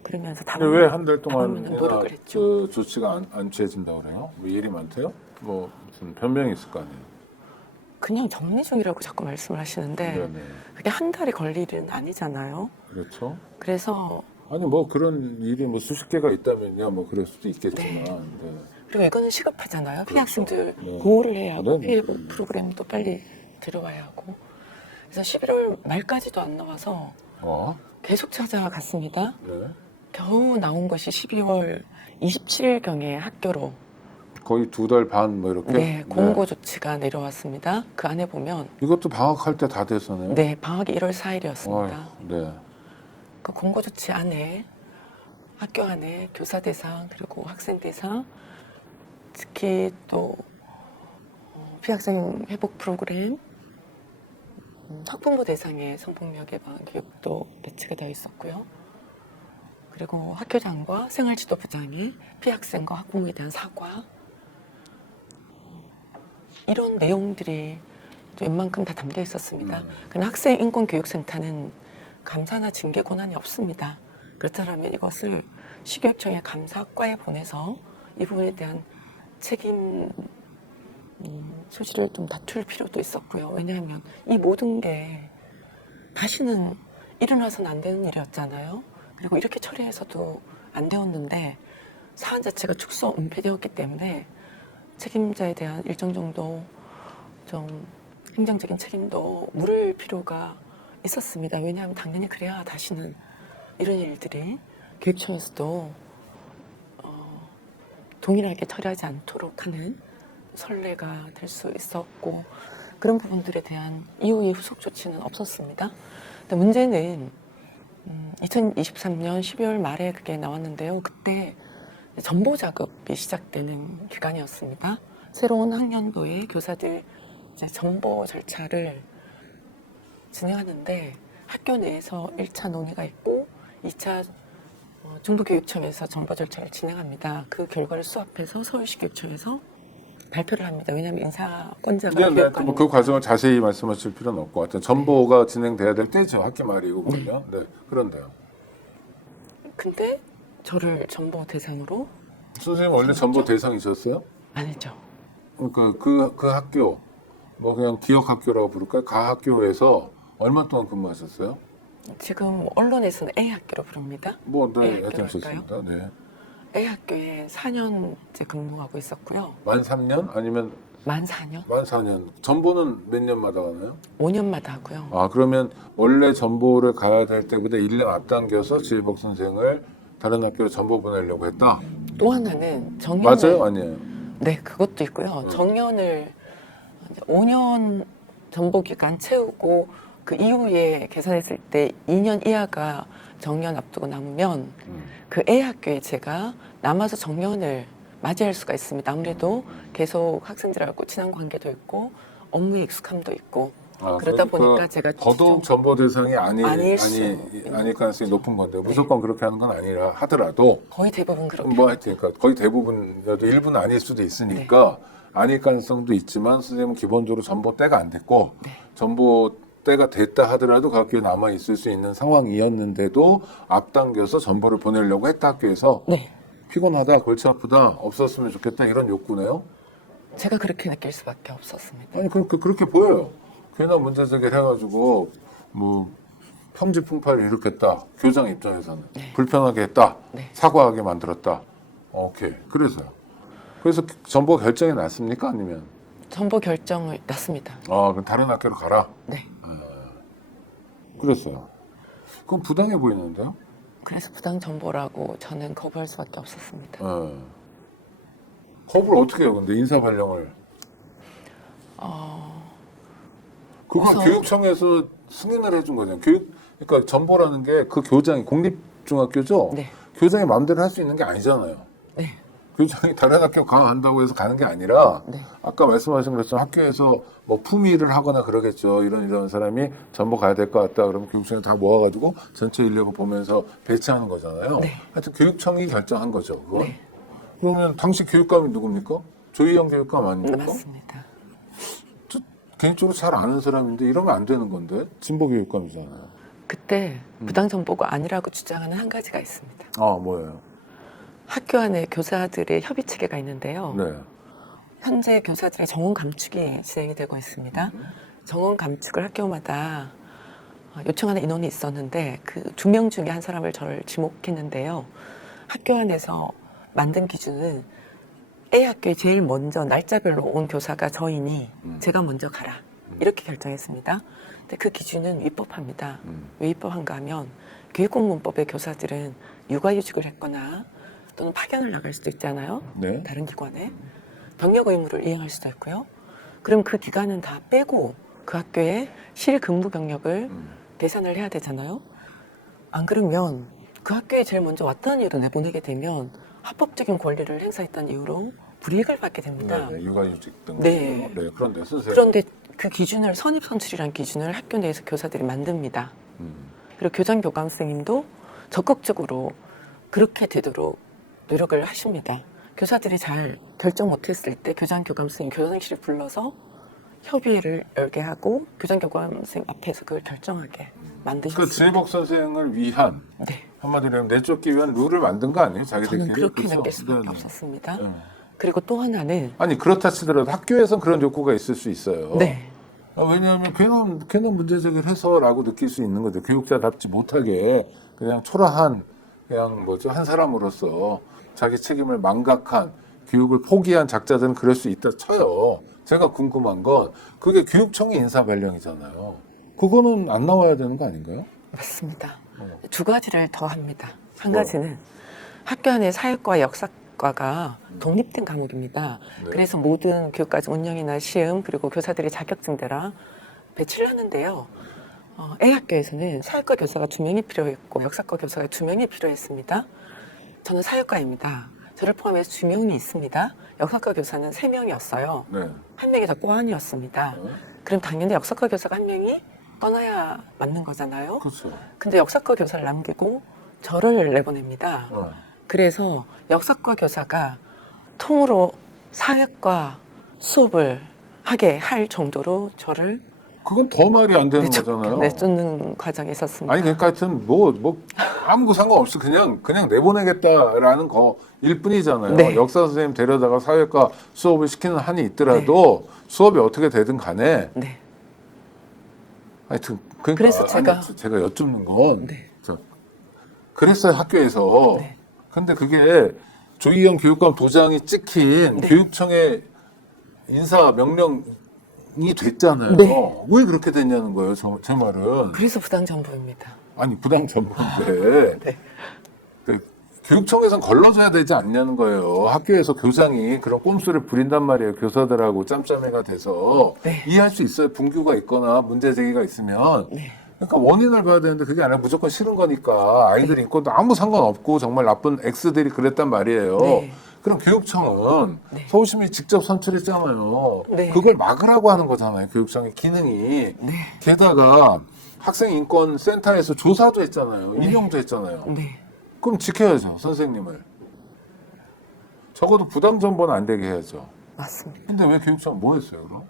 그러면서 근데 왜 한 달 동안 다음에는 노력을 했죠. 그 조치가 안 취해진다고 그래요? 뭐 일이 많대요? 뭐 무슨 변명이 있을 거 아니에요? 그냥 정리 중이라고 자꾸 말씀을 하시는데 네네. 그게 한 달이 걸릴 일은 아니잖아요. 그렇죠. 그래서 아니 뭐 그런 일이 뭐 수십 개가 있다면야 뭐 그럴 수도 있겠지만 네. 그리고 이거는 시급하잖아요. 피해 학생들 네. 보호를 해야 하고 네. 피해 프로그램도 빨리 들어와야 하고 그래서 11월 말까지도 안 나와서 계속 찾아갔습니다. 네. 겨우 나온 것이 12월 27일경에 학교로 거의 2달 반 뭐 이렇게. 네, 공고 조치가 내려왔습니다. 그 안에 보면 이것도 방학할 때 다 됐었네요. 네, 방학이 1월 4일이었습니다. 네. 그 공고 조치 안에 학교 안에 교사 대상 그리고 학생 대상 특히 또 피학생 회복 프로그램 학부모 대상의 성폭력 예방 교육도 배치가 되어 있었고요. 그리고 학교장과 생활지도부장이 피학생과 학부모에 대한 사과 이런 내용들이 웬만큼 다 담겨 있었습니다. 그러나 학생인권교육센터는 감사나 징계 권한이 없습니다. 그렇다면 이것을 시교육청의 감사과에 보내서 이 부분에 대한 책임 소지를 좀 다툴 필요도 있었고요. 왜냐하면 이 모든 게 다시는 일어나서는 안 되는 일이었잖아요. 그리고 이렇게 처리해서도 안 되었는데 사안 자체가 축소 은폐되었기 때문에 책임자에 대한 일정 정도 좀 행정적인 책임도 물을 필요가 있었습니다. 왜냐하면 당연히 그래야 다시는 이런 일들이 교육청에서도 동일하게 처리하지 않도록 하는 선례가 될 수 있었고 그런 부분들에 대한 이후의 후속 조치는 없었습니다. 근데 문제는 2023년 12월 말에 그게 나왔는데요. 그때 전보 작업이 시작되는 기간이었습니다. 새로운 학년도에 교사들 이제 전보 절차를 진행하는데 학교 내에서 1차 논의가 있고 2차 중부교육청에서 전보 절차를 진행합니다. 그 결과를 수합해서 서울시 교육청에서 발표를 합니다. 왜냐하면 인사권자가 교육관입니다. 뭐그 과정을 자세히 말씀하실 필요는 없고 하여튼 전보가 진행돼야 될 때죠. 학기 말이고 그러면. 네. 그런데요. 근데 저를 전보 대상으로 선생님 원래 전보 대상이셨어요? 아니죠. 그러니까 그 학교 뭐 그냥 기억 학교라고 부를까요? 가 학교에서 얼마 동안 근무하셨어요? 지금 언론에서는 A학교로 부릅니다. 뭐 네, A학교로 하여튼 할까요? 좋습니다. 네. A학교에 4년째 근무하고 있었고요. 만 3년 아니면 만 4년? 만 4년. 전보는 몇 년마다 가나요? 5년마다 하고요. 아 그러면 원래 전보를 가야 될 때보다 1년 앞당겨서 지혜복 선생을 다른 학교로 전보 보내려고 했다. 또 하나는 정년을 맞아요, 아니에요? 네, 그것도 있고요. 정년을 5년 전보 기간 채우고 그 이후에 계산했을 때 2년 이하가 정년 앞두고 남으면 그 애 학교에 제가 남아서 정년을 맞이할 수가 있습니다. 아무래도 계속 학생들하고 친한 관계도 있고 업무에 익숙함도 있고 그러다 보니까 제가 더더욱 전보 대상이 아닐 가능성이 높은 건데 무조건 그렇게 하는 건 아니라 하더라도 거의 대부분 그렇게 뭐 하여튼 그러니까 거의 대부분이라도 일부는 아닐 수도 있으니까 아닐 가능성도 있지만 선생님은 기본적으로 전보 때가 안 됐고 전보 때가 됐다 하더라도 그 학교에 남아 있을 수 있는 상황이었는데도 앞당겨서 전보를 보내려고 했다 학교에서 네. 피곤하다 골치 아프다 없었으면 좋겠다 이런 욕구네요. 제가 그렇게 느낄 수밖에 없었습니다. 아니 그렇게 보여요. 괜한 문제 제기를 해가지고 뭐 평지풍파를 일으켰다. 교장 입장에서는 불편하게 했다. 사과하게 만들었다. 오케이. 그래서요. 그래서 전보 결정이 났습니까? 아니면? 전보 결정을 났습니다. 그럼 다른 학교로 가라. 네. 그랬어요. 그럼 부당해 보이는데요? 그래서 부당 전보라고 저는 거부할 수밖에 없었습니다. 거부를 어떻게 해요? 근데 인사 발령을 그건 우선- 교육청에서 승인을 해준 거잖아요. 그러니까 전보라는 게 그 교장이 공립중학교죠. 네. 교장이 마음대로 할 수 있는 게 아니잖아요. 네. 교장이 다른 학교 간다고 해서 가는 게 아니라 네. 아까 말씀하신 것처럼 학교에서 뭐 품위를 하거나 그러겠죠. 이런 사람이 전부 가야 될 것 같다. 그러면 교육청에 다 모아가지고 전체 인력을 보면서 배치하는 거잖아요. 네. 하여튼 교육청이 결정한 거죠. 그건. 네. 그러면 당시 교육감이 누굽니까? 조희영 교육감 아닙니까? 맞습니다. 저 개인적으로 잘 아는 사람인데 이러면 안 되는 건데 진보 교육감이잖아요. 그때 부당정보가 아니라고 주장하는 한 가지가 있습니다. 아 뭐예요? 학교 안에 교사들의 협의 체계가 있는데요. 네. 현재 교사들의 정원 감축이 진행이 되고 있습니다. 정원 감축을 학교마다 요청하는 인원이 있었는데 그 2명 중에 한 사람을 저를 지목했는데요. 학교 안에서 만든 기준은 A 학교에 제일 먼저 날짜별로 온 교사가 저이니 제가 먼저 가라. 이렇게 결정했습니다. 근데 그 기준은 위법합니다. 왜 위법한가 하면 교육공무원법의 교사들은 육아휴직을 했거나 또는 파견을 나갈 수도 있잖아요. 네. 다른 기관에. 병력 의무를 이행할 수도 있고요. 그럼 그 기간은 다 빼고 그 학교에 실근무 병력을 계산을 해야 되잖아요. 안 그러면 그 학교에 제일 먼저 왔다는 이유로 내보내게 되면 합법적인 권리를 행사했다는 이유로 불이익을 받게 됩니다. 네, 육아휴직 등. 네. 네. 그런데 선생님. 그런데 그 기준을 선입선출이라는 기준을 학교 내에서 교사들이 만듭니다. 그리고 교장 교감 선생님도 적극적으로 그렇게 되도록 노력을 하십니다. 교사들이 잘 결정 못했을 때 교장 교감 선생님 교장실에 불러서 협의회를 열게 하고 교장 교감 선생님 앞에서 그걸 결정하게 그 만드셨습니다. 진해복 선생을 위한 네, 한마디로 하면 내쫓기 위한 룰을 만든 거 아니에요? 자기들끼리. 저는 그렇게 그렇죠? 남길 수밖에 네, 네. 없었습니다. 네. 그리고 또 하나는 아니 그렇다 치더라도 학교에선 그런 욕구가 있을 수 있어요. 네, 왜냐하면 걔는 문제 제기를 해서라고 느낄 수 있는 거죠. 교육자답지 못하게 그냥 초라한 그냥 한 사람으로서 자기 책임을 망각한 교육을 포기한 작자들은 그럴 수 있다 쳐요. 제가 궁금한 건 그게 교육청의 인사 발령이잖아요. 그거는 안 나와야 되는 거 아닌가요? 맞습니다. 네. 두 가지를 더 합니다. 한 뭐요? 가지는 학교 안에 사회과, 역사과가 독립된 과목입니다. 네. 그래서 모든 교육과정 운영이나 시험 그리고 교사들의 자격증대라 배치를 하는데요. A 학교에서는 사회과 교사가 2명이 필요했고 역사과 교사가 2명이 필요했습니다. 저는 사회과입니다. 저를 포함해서 2명이 있습니다. 역사과 교사는 3명이었어요. 네. 한 명이 더 꽝이었습니다. 그럼 당연히 역사과 교사가 한 명이 떠나야 맞는 거잖아요. 그렇죠. 근데 역사과 교사를 남기고 저를 내보냅니다. 그래서 역사과 교사가 통으로 사회과 수업을 하게 할 정도로 저를 그건 더 말이 안 되는 거잖아요. 내쫓는 과정이 있었습니다. 아니 그러니까 하여튼 아무 상관없이 그냥 내보내겠다라는 거일 뿐이잖아요. 네. 역사 선생님 데려다가 사회과 수업을 시키는 한이 있더라도 수업이 어떻게 되든 간에 네. 하여튼 그러니까 그래서 제가 여쭙는 건 네. 그랬어요 학교에서. 네. 근데 그게 조희영 교육감 도장이 찍힌 네. 교육청의 인사 명령이 됐잖아요. 네. 왜 그렇게 됐냐는 거예요. 제 말은. 그래서 부당 정보입니다. 아니 부당 정보인데 네. 그 교육청에선 걸러줘야 되지 않냐는 거예요. 학교에서 교장이 그런 꼼수를 부린단 말이에요. 교사들하고 짬짬이가 돼서 네. 이해할 수 있어요. 분규가 있거나 문제 제기가 있으면. 네. 그러니까 원인을 봐야 되는데 그게 아니라 무조건 싫은 거니까 아이들 인권도 아무 상관없고 정말 나쁜 X들이 그랬단 말이에요. 네. 그럼 교육청은 네. 서울시민이 직접 선출했잖아요. 네. 그걸 막으라고 하는 거잖아요. 교육청의 기능이. 네. 게다가 학생인권센터에서 조사도 했잖아요. 임명도 했잖아요. 네. 그럼 지켜야죠, 선생님을. 적어도 부당 정보는 안 되게 해야죠. 맞습니다. 근데 왜 교육청 뭐 했어요, 그럼?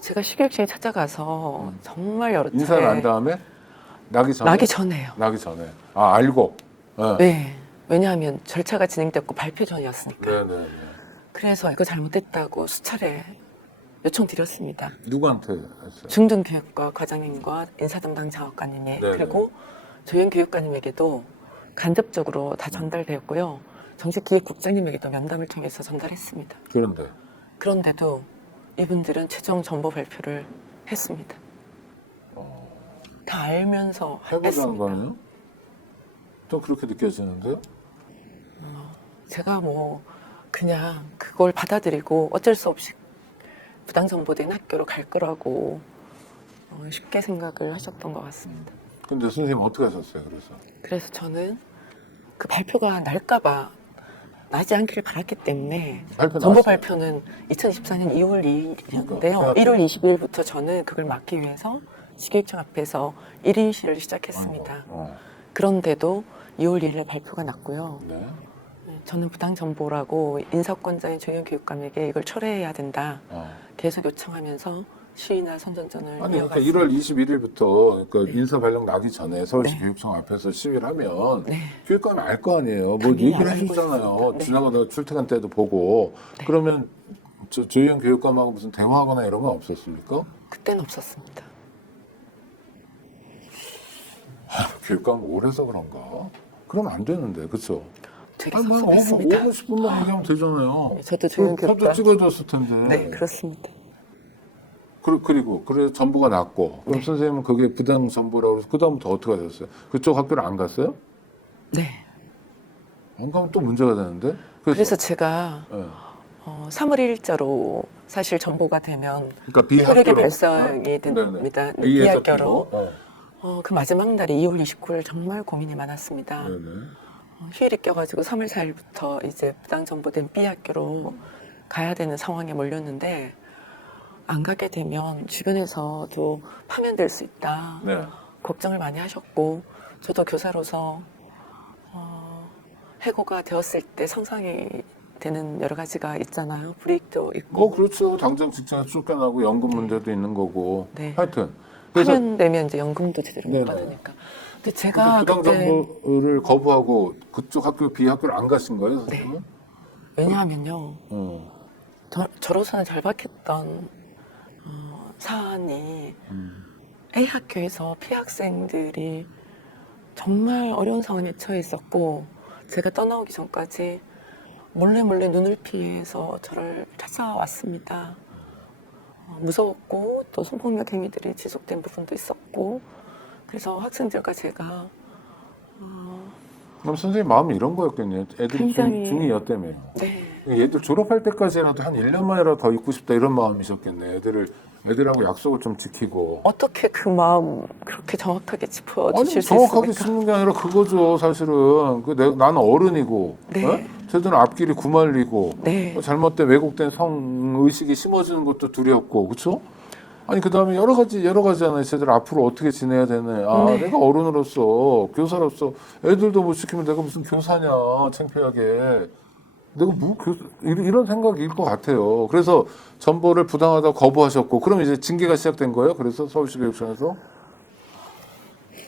제가 식교육청에 찾아가서 정말 여러 차례 인사를 한 다음에 나기 전에? 나기 전에요. 나기 전에. 아, 알고. 네. 네. 왜냐하면 절차가 진행됐고 발표 전이었으니까. 네네네. 그래서 이거 잘못됐다고 수차례 요청드렸습니다. 누구한테 했어요? 중등교육과 과장님과 인사담당 장학관님에 네네. 그리고 조현 교육관님에게도 간접적으로 다 전달되었고요. 정책기획국장님에게도 면담을 통해서 전달했습니다. 그런데. 그런데도 이분들은 최종 정보 발표를 했습니다. 다 알면서 해보자는 했습니다. 거는? 좀 그렇게 느껴지는데요? 제가 그냥 그걸 받아들이고 어쩔 수 없이 부당정보된 학교로 갈 거라고 쉽게 생각을 하셨던 것 같습니다. 근데 선생님 어떻게 하셨어요? 그래서 저는 그 발표가 날까봐 나지 않기를 바랐기 때문에 발표 정보 났어요? 발표는 2014년 2월 2일이었는데요. 그러니까 1월 20일부터 저는 그걸 막기 위해서 시교육청 앞에서 1인 시위를 시작했습니다. 그런데도 2월 2일에 발표가 났고요. 네. 저는 부당정보라고 인사권자인 조영교육감에게 이걸 철회해야 된다. 계속 요청하면서 시위나 선전전을 아니 그러니까 이어갔습니다. 1월 21일부터 그러니까 네. 인사 발령 나기 전에 서울시 네. 교육청 앞에서 시위를 하면 네. 교육감이 알 거 아니에요. 뭐 당연히 얘기를 알고 해주잖아요. 있습니다. 네. 지나가다가 출퇴근 때도 보고. 네. 그러면 조희연 교육감하고 무슨 대화하거나 이런 건 없었습니까? 그때는 없었습니다. 교육감 오래서 그런가? 그러면 안 되는데, 그렇죠? 되게 아니 뭐 5분, 섭섭했습니다. 5분 10분만 얘기하면 되잖아요. 저도 조영 사진 교육감. 찍어줬을 텐데. 네, 그렇습니다. 그리고 그래서 정보가 났고 그럼 네. 선생님은 그게 부당 정보라고 해서 그다음부터 어떻게 하셨어요? 그쪽 학교를 안 갔어요? 네. 안 가면 또 문제가 되는데. 그래서 제가 네. 3월 1일자로 사실 정보가 되면 그러니까 혈액이 비학교로 발생이 됩니다. 비학교로. 그 마지막 날이 2월 29일 정말 고민이 많았습니다. 네네. 휴일이 껴가지고 3월 4일부터 이제 부당정보된 B학교로 가야 되는 상황에 몰렸는데 안 가게 되면 주변에서도 파면될 수 있다. 네. 걱정을 많이 하셨고 저도 교사로서 해고가 되었을 때 상상이 되는 여러 가지가 있잖아요. 불이익도 있고 뭐 그렇죠. 당장 직장에 쫓겨나고 연금 문제도 있는 거고. 네. 하여튼 그래서 파면되면 이제 연금도 제대로 네네. 못 받으니까. 근데 제가 부당 그때 정보를 거부하고 그쪽 학교 비학교를 안 가신 거예요, 선생님은? 왜냐하면요. 어. 저로서는 절박했던 사안이 A 학교에서 피학생들이 정말 어려운 상황에 처해 있었고 제가 떠나오기 전까지 몰래 눈을 피해서 저를 찾아왔습니다. 무서웠고 또 성폭력 행위들이 지속된 부분도 있었고 그래서 학생들과 제가 그럼 선생님 마음이 이런 거였겠네요. 애들이 굉장히- 중2였다며요. 네, 얘들 졸업할 때까지라도 한 1년만이라도 더 있고 싶다 이런 마음이셨겠네. 애들하고 약속을 좀 지키고. 어떻게 그 마음 그렇게 정확하게 짚어주실 아니 수 정확하게 있습니까? 짚는 게 아니라 그거죠 사실은. 나는 어른이고 네. 어? 쟤들은 앞길이 구말리고 네. 잘못된 왜곡된 성의식이 심어지는 것도 두렵고 그렇죠? 아니 그다음에 여러 가지잖아요. 쟤들 앞으로 어떻게 지내야 되네. 네. 내가 어른으로서 교사로서 애들도 못 지키면 내가 무슨 교사냐 창피하게. 내가 뭐 이런 생각일 것 같아요. 그래서 전보를 부당하다고 거부하셨고 그럼 이제 징계가 시작된 거예요. 그래서 서울시 교육청에서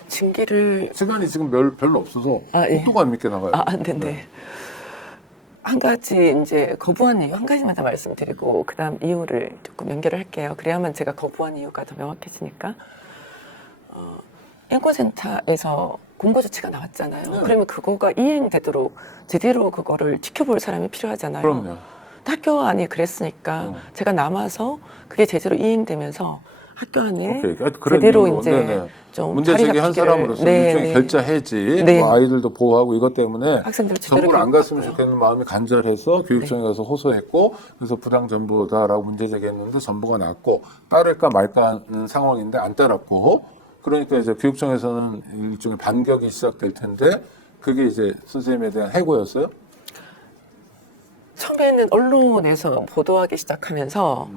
징계를 시간이 지금 별로 없어서 예. 속도가 안 믿게 나가요. 네네. 한 가지 이제 거부한 이유 한 가지만 더 말씀드리고 그다음 이유를 조금 연결을 할게요. 그래야만 제가 거부한 이유가 더 명확해지니까. 인권센터에서 공고 조치가 나왔잖아요. 네. 그러면 그거가 이행되도록 제대로 그거를 지켜볼 사람이 필요하잖아요. 그럼요. 학교 안이 그랬으니까 제가 남아서 그게 제대로 이행되면서 학교 안에 오케이. 그런 제대로 이유로. 이제 네네. 좀 문제 자리 제기한 잡히기를- 사람으로서 네, 일종의 네. 결자 해지, 네. 뭐 아이들도 보호하고 이것 때문에 학생들 제대로 정보를 안 갔으면 교육받고요. 좋겠는 마음이 간절해서 교육청에 가서 호소했고 그래서 부당 정보다라고 문제 제기했는데 전보가 났고 따를까 말까 하는 상황인데 안 따랐고 그러니까 이제 교육청에서는 일종의 반격이 시작될 텐데 그게 이제 선생님에 대한 해고였어요? 처음에는 언론에서 보도하기 시작하면서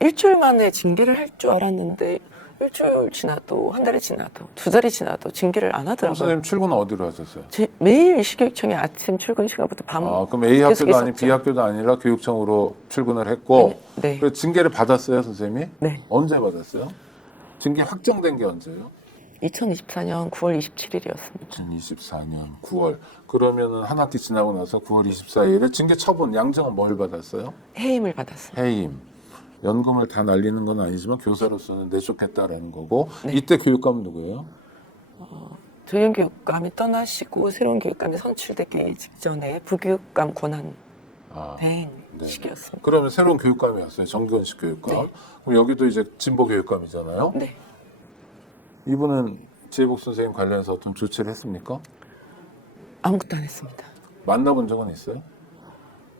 일주일 만에 징계를 할 줄 알았는데 일주일 지나도 한 달이 지나도 두 달이 지나도 징계를 안 그럼 하더라고요. 선생님 출근은 어디로 하셨어요? 매일 시교육청에 아침 출근 시간부터 밤 그럼 A 계속 학교도 아닌 있었죠. B 학교도 아니라 교육청으로 출근을 했고 네. 그래서 징계를 받았어요, 선생님이? 네. 언제 받았어요? 징계 확정된 게 언제예요? 2024년 9월 27일이었습니다. 2024년 9월. 그러면은 한 학기 지나고 나서 9월 24일에 징계 처분 양정은 뭘 받았어요? 해임을 받았습니다. 해임. 연금을 다 날리는 건 아니지만 교사로서는 내쫓겠다라는 거고 네. 이때 교육감은 누구예요? 조현 교육감이 떠나시고 새로운 교육감이 선출되기 직전에 부교육감 권한 아, 대행 네. 시기였습니다. 그러면 새로운 교육감이었어요. 정규원식 교육감. 네. 그럼 여기도 이제 진보 교육감이잖아요. 네. 이분은 지혜복 선생님 관련해서 어떤 조치를 했습니까? 아무것도 안 했습니다. 만나본 적은 있어요?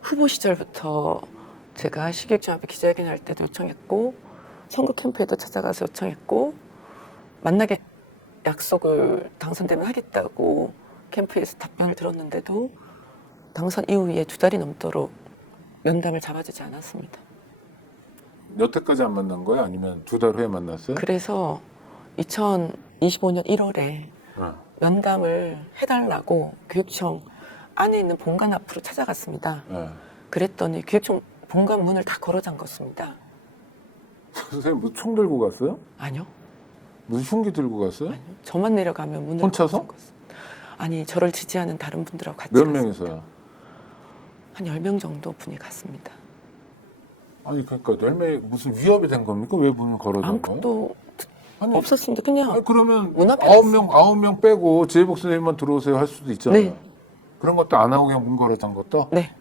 후보 시절부터 제가 식육점 앞에 기자회견 할 때도 요청했고 선거 캠프에도 찾아가서 요청했고 만나게 약속을 당선되면 하겠다고 캠프에서 답변을 들었는데도 당선 이후에 2달이 넘도록 면담을 잡아주지 않았습니다. 여태까지 안 만난 거야? 아니면 2달 후에 만났어요? 그래서 2025년 1월에 면담을 해달라고 교육청 안에 있는 본관 앞으로 찾아갔습니다. 네. 그랬더니 교육청 본관 문을 다 걸어 잠궜습니다. 선생님 뭐 총 들고 갔어요? 아니요. 무슨 흉기 들고 갔어요? 아니요. 저만 내려가면 문을 혼자서? 걸어 잠궜어요. 아니, 저를 지지하는 다른 분들하고 같이 몇 갔습니다. 명이서요? 한 10명 정도 분이 갔습니다. 아니 그러니까 10명이 무슨 위협이 된 겁니까? 왜 문을 걸어준 거예요? 아무것도 아니, 없었습니다. 그냥 아니 그러면 문 앞에 9명 빼고 지혜복 선생님만 들어오세요 할 수도 있잖아요. 네. 그런 것도 안 하고 그냥 문 걸어준 것도? 네.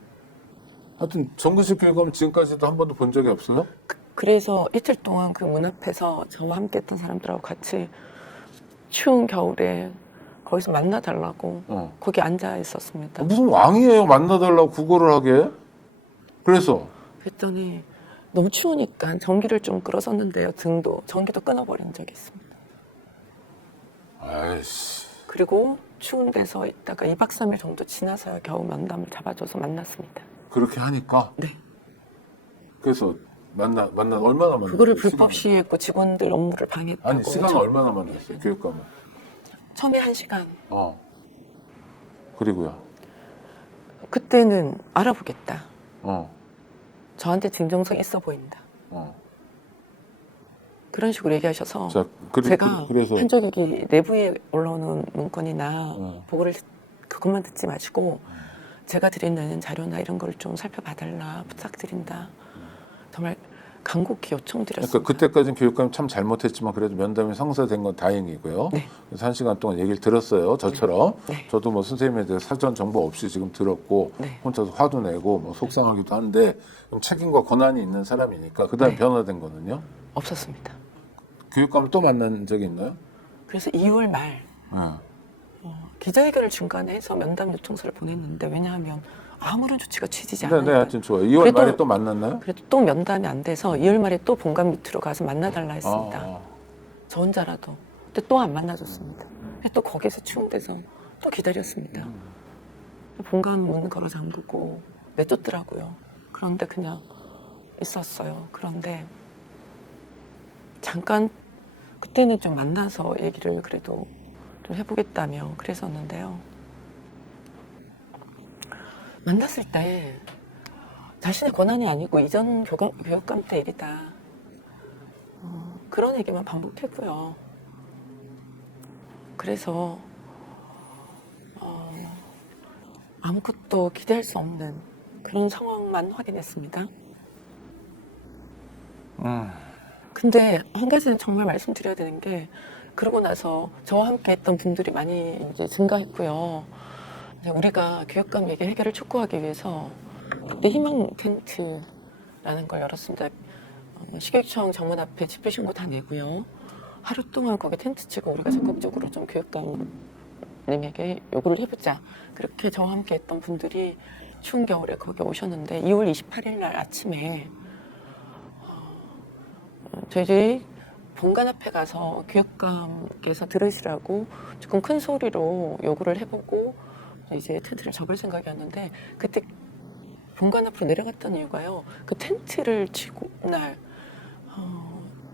하여튼 정근식 교육감 지금까지도 한 번도 본 적이 없어요? 그래서 이틀 동안 그 문 앞에서 저와 함께 했던 사람들하고 같이 추운 겨울에 거기서 만나달라고 거기 앉아 있었습니다. 무슨 왕이에요 만나달라고 구걸을 하게? 그래서 그랬더니 너무 추우니까 전기를 좀 끌어섰는데요. 등도 전기도 끊어버린 적이 있습니다. 아이씨 그리고 추운 데서 있다가 2박 3일 정도 지나서야 겨우 면담을 잡아줘서 만났습니다. 그렇게 하니까? 네. 그래서 얼마나 만났어요? 그거를 불법 시위했고 직원들 업무를 방해했다고. 아니 시간 얼마나 만났어요 교육감은? 처음에 1시간. 그리고요? 그때는 알아보겠다. 어. 저한테 진정성 있어 보인다. 어. 그런 식으로 얘기하셔서 자, 제가 그래서 한쪽이 내부에 올라오는 문건이나 보고를 그것만 듣지 마시고 제가 드리는 자료나 이런 걸 좀 살펴봐달라 부탁드린다. 정말 간곡히 요청드렸습니다. 그러니까 그때까지는 교육감이 참 잘못했지만 그래도 면담이 성사된 건 다행이고요. 네. 그래서 1시간 동안 얘기를 들었어요. 저처럼. 네. 저도 뭐 선생님에 대해 사전 정보 없이 지금 들었고 네. 혼자서 화도 내고 뭐 속상하기도 한데 좀 책임과 권한이 있는 사람이니까 그 다음에 네. 변화된 거는요. 없었습니다. 교육감을 또 만난 적이 있나요? 그래서 2월 말 기자회견을 중간에 해서 면담 요청서를 보냈는데 왜냐하면 아무런 조치가 취지지 네, 않으니까. 네, 하여튼 좋아요. 2월 그래도- 말에 또 만났나요? 그래도 또 면담이 안 돼서 2월 말에 또 본관 밑으로 가서 만나달라 했습니다. 아. 저 혼자라도. 근데 또 안 만나줬습니다. 근데 또 거기서 추운 데서 또 기다렸습니다. 본관 문 걸어 잠그고 내쫓더라고요. 그런데 그냥 있었어요. 그런데 잠깐 그때는 좀 만나서 얘기를 그래도 좀 해보겠다며 그랬었는데요. 만났을 때 자신의 권한이 아니고 이전 교육감 때 일이다. 그런 얘기만 반복했고요. 그래서 아무것도 기대할 수 없는 그런 상황만 확인했습니다. 근데 한 가지는 정말 말씀드려야 되는 게 그러고 나서 저와 함께 했던 분들이 많이 이제 증가했고요. 이제 우리가 교육감 위기 해결을 촉구하기 위해서 그때 희망 텐트라는 걸 열었습니다. 식육청 정문 앞에 집회 신고 다 내고요. 하루 동안 거기 텐트 치고 우리가 적극적으로 좀 교육감님에게 요구를 해보자. 그렇게 저와 함께 했던 분들이 추운 겨울에 거기 오셨는데 2월 28일 날 아침에 저희들이 본관 앞에 가서 교육감께서 들으시라고 조금 큰 소리로 요구를 해보고 이제 텐트를 접을 생각이었는데 그때 본관 앞으로 내려갔던 이유가요. 그 텐트를 치고 날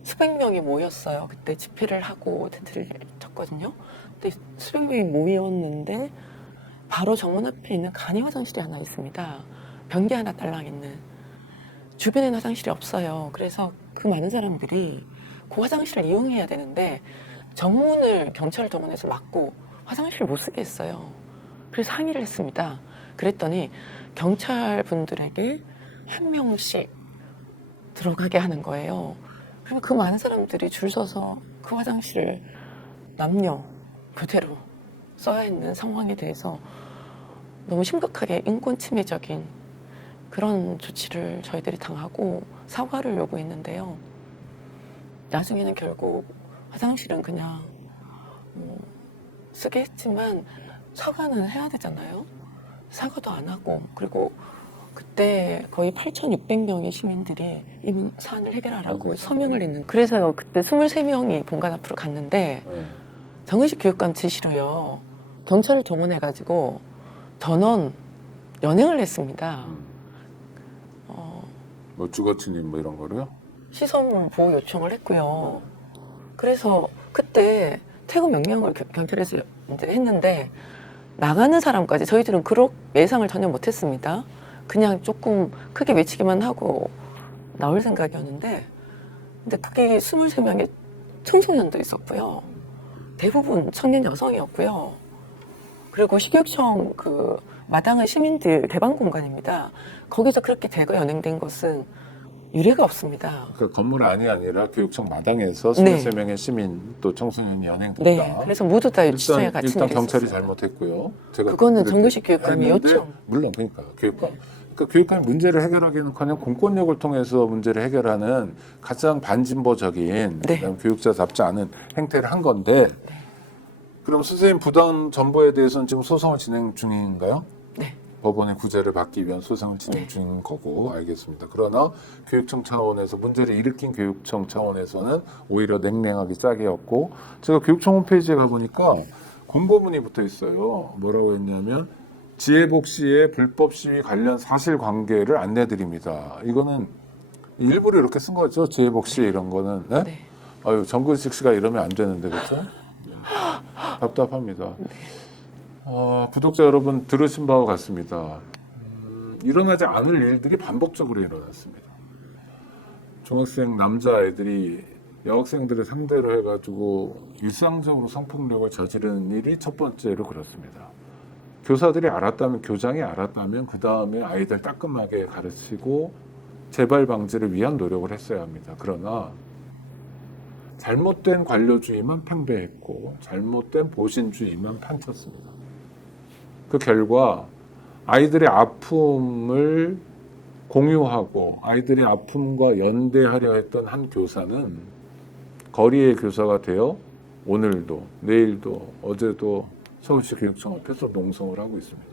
수백 명이 모였어요. 그때 집회를 하고 텐트를 쳤거든요. 근데 수백 명이 모였는데 바로 정문 앞에 있는 간이 화장실이 하나 있습니다. 변기 하나 딸랑 있는. 주변에는 화장실이 없어요. 그래서 그 많은 사람들이 그 화장실을 이용해야 되는데 정문을 경찰 정문에서 막고 화장실을 못 쓰게 했어요. 그래서 항의를 했습니다. 그랬더니 경찰 분들에게 한 명씩 들어가게 하는 거예요. 그러면 그 많은 사람들이 줄 서서 그 화장실을 남녀 그대로 써야 했는 상황에 대해서 너무 심각하게 인권 침해적인 그런 조치를 저희들이 당하고 사과를 요구했는데요. 나중에는 결국 화장실은 그냥 쓰게 했지만 사과는 해야 되잖아요. 사과도 안 하고 그리고 그때 거의 8,600명의 시민들이 이 사안을 해결하라고 서명을 했는데 그래서 그때 23명이 본관 앞으로 갔는데 정의식 교육감 지시로요. 경찰을 동원해가지고 전원 연행을 했습니다. 뭐 주거침입 뭐 이런 거로요? 시설 보호 요청을 했고요. 그래서 그때 퇴거 명령을 경찰에서 이제 했는데 나가는 사람까지 저희들은 그런 예상을 전혀 못했습니다. 그냥 조금 크게 외치기만 하고 나올 생각이었는데 근데 그게 23명의 청소년도 있었고요. 대부분 청년 여성이었고요. 그리고 식육청 그 마당은 시민들 개방 공간입니다. 거기서 그렇게 대거 연행된 것은 유례가 없습니다. 그 건물 안이 아니라 교육청 마당에서 네. 23명의 시민 또 청소년이 연행됐다. 네, 그래서 모두 다 유치장에 같이 일단 경찰이 내렸었어요. 잘못했고요. 제가 그거는 그렇게 정규식 교육감이 했는데 요청. 물론 그러니까 교육감. 그러니까 교육감이 문제를 해결하기는커녕 공권력을 통해서 문제를 해결하는 가장 반진보적인 네. 그다음에 교육자답지 않은 행태를 한 건데 그럼 선생님 부당 전보에 대해서는 지금 소송을 진행 중인가요? 네. 법원의 구제를 받기 위한 소송을 진행 중인 거고 알겠습니다. 그러나 교육청 차원에서 문제를 일으킨 교육청 차원에서는 오히려 냉랭하게 짝이었고 제가 교육청 홈페이지에 가보니까 공고문이 붙어 있어요. 뭐라고 했냐면 지혜복 씨의 불법 시위 관련 사실관계를 안내드립니다. 이거는 일부러 이렇게 쓴 거죠. 지혜복 씨 이런 거는. 네? 네. 아유 정근식 씨가 이러면 안 되는데 그렇죠? 답답합니다. 구독자 여러분 들으신 바와 같습니다. 일어나지 않을 일들이 반복적으로 일어났습니다. 중학생 남자아이들이 여학생들을 상대로 해가지고 일상적으로 성폭력을 저지르는 일이 첫 번째로 그렇습니다. 교사들이 알았다면, 교장이 알았다면 그 다음에 아이들 따끔하게 가르치고 재발 방지를 위한 노력을 했어야 합니다. 그러나 잘못된 관료주의만 팽배했고 잘못된 보신주의만 판쳤습니다. 그 결과 아이들의 아픔을 공유하고 아이들의 아픔과 연대하려 했던 한 교사는 거리의 교사가 되어 오늘도 내일도 어제도 서울시 교육청 앞에서 농성을 하고 있습니다.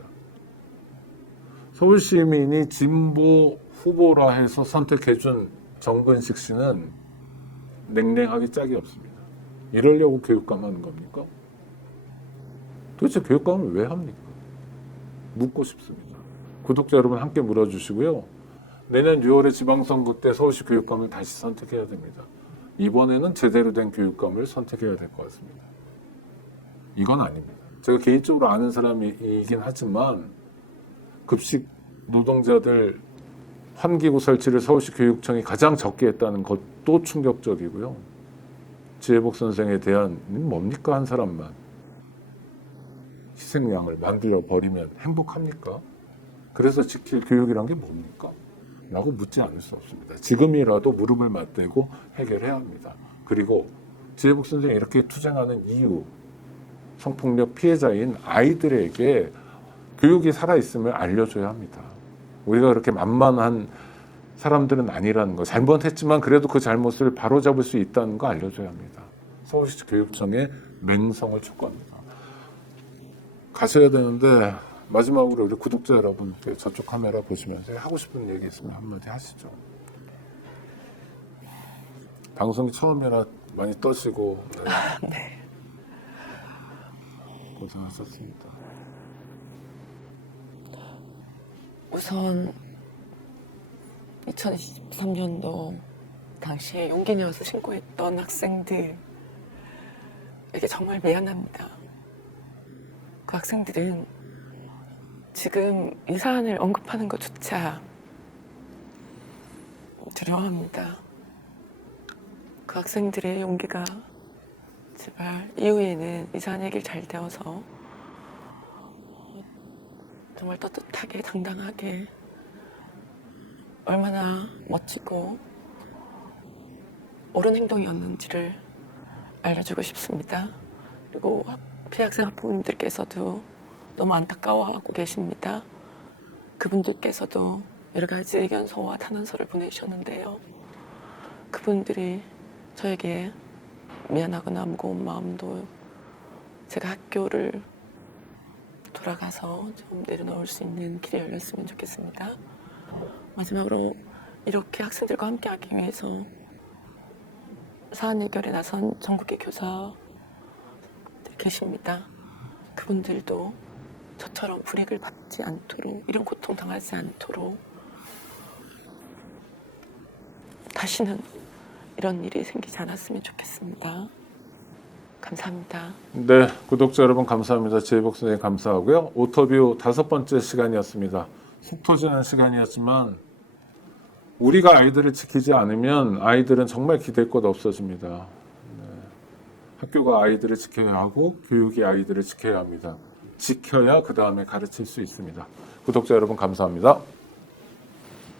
서울 시민이 진보 후보라 해서 선택해준 정근식 씨는 냉랭하기 짝이 없습니다. 이러려고 교육감 하는 겁니까? 도대체 교육감을 왜 합니까? 묻고 싶습니다. 구독자 여러분 함께 물어주시고요. 내년 6월에 지방선거 때 서울시 교육감을 다시 선택해야 됩니다. 이번에는 제대로 된 교육감을 선택해야 될 것 같습니다. 이건 아닙니다. 제가 개인적으로 아는 사람이긴 하지만 급식 노동자들 환기구 설치를 서울시 교육청이 가장 적게 했다는 것도 충격적이고요. 지혜복 선생에 대한 뭡니까 한 사람만 희생양을 만들어 버리면 행복합니까? 그래서 지킬 교육이란 게 뭡니까? 라고 묻지 않을 수 없습니다. 지금이라도 무릎을 맞대고 해결해야 합니다. 그리고 지혜복 선생이 이렇게 투쟁하는 이유, 성폭력 피해자인 아이들에게 교육이 살아있음을 알려줘야 합니다. 우리가 그렇게 만만한 사람들은 아니라는 거, 잘못했지만 그래도 그 잘못을 바로잡을 수 있다는 거 알려줘야 합니다. 서울시 교육청의 맹성을 촉구합니다. 가셔야 되는데 마지막으로 우리 구독자 여러분 저쪽 카메라 보시면서 하고 싶은 얘기 있으면 한마디 하시죠. 방송이 처음이라 많이 떠시고 네. 고생하셨습니다. 우선 2023년도 당시에 용기 내어서 신고했던 학생들에게 정말 미안합니다. 그 학생들은 지금 이 사안을 언급하는 것조차 두려워합니다. 그 학생들의 용기가 제발 이후에는 이 사안 얘기를 잘 되어서 정말 떳떳하게 당당하게 얼마나 멋지고 옳은 행동이었는지를 알려주고 싶습니다. 그리고 피해 학생 학부모님들께서도 너무 안타까워하고 계십니다. 그분들께서도 여러 가지 의견서와 탄원서를 보내주셨는데요. 그분들이 저에게 미안하거나 무거운 마음도 제가 학교를 돌아가서 좀 내려놓을 수 있는 길이 열렸으면 좋겠습니다. 마지막으로 이렇게 학생들과 함께하기 위해서 사안 해결에 나선 전국의 교사들이 계십니다. 그분들도 저처럼 불이익을 받지 않도록, 이런 고통 당하지 않도록 다시는 이런 일이 생기지 않았으면 좋겠습니다. 감사합니다. 네, 구독자 여러분 감사합니다. 제이복 선생님 감사하고요. 오터뷰 5번째 시간이었습니다. 속 터지는 시간이었지만 우리가 아이들을 지키지 않으면 아이들은 정말 기댈 것 없어집니다. 네. 학교가 아이들을 지켜야 하고 교육이 아이들을 지켜야 합니다. 지켜야 그 다음에 가르칠 수 있습니다. 구독자 여러분 감사합니다.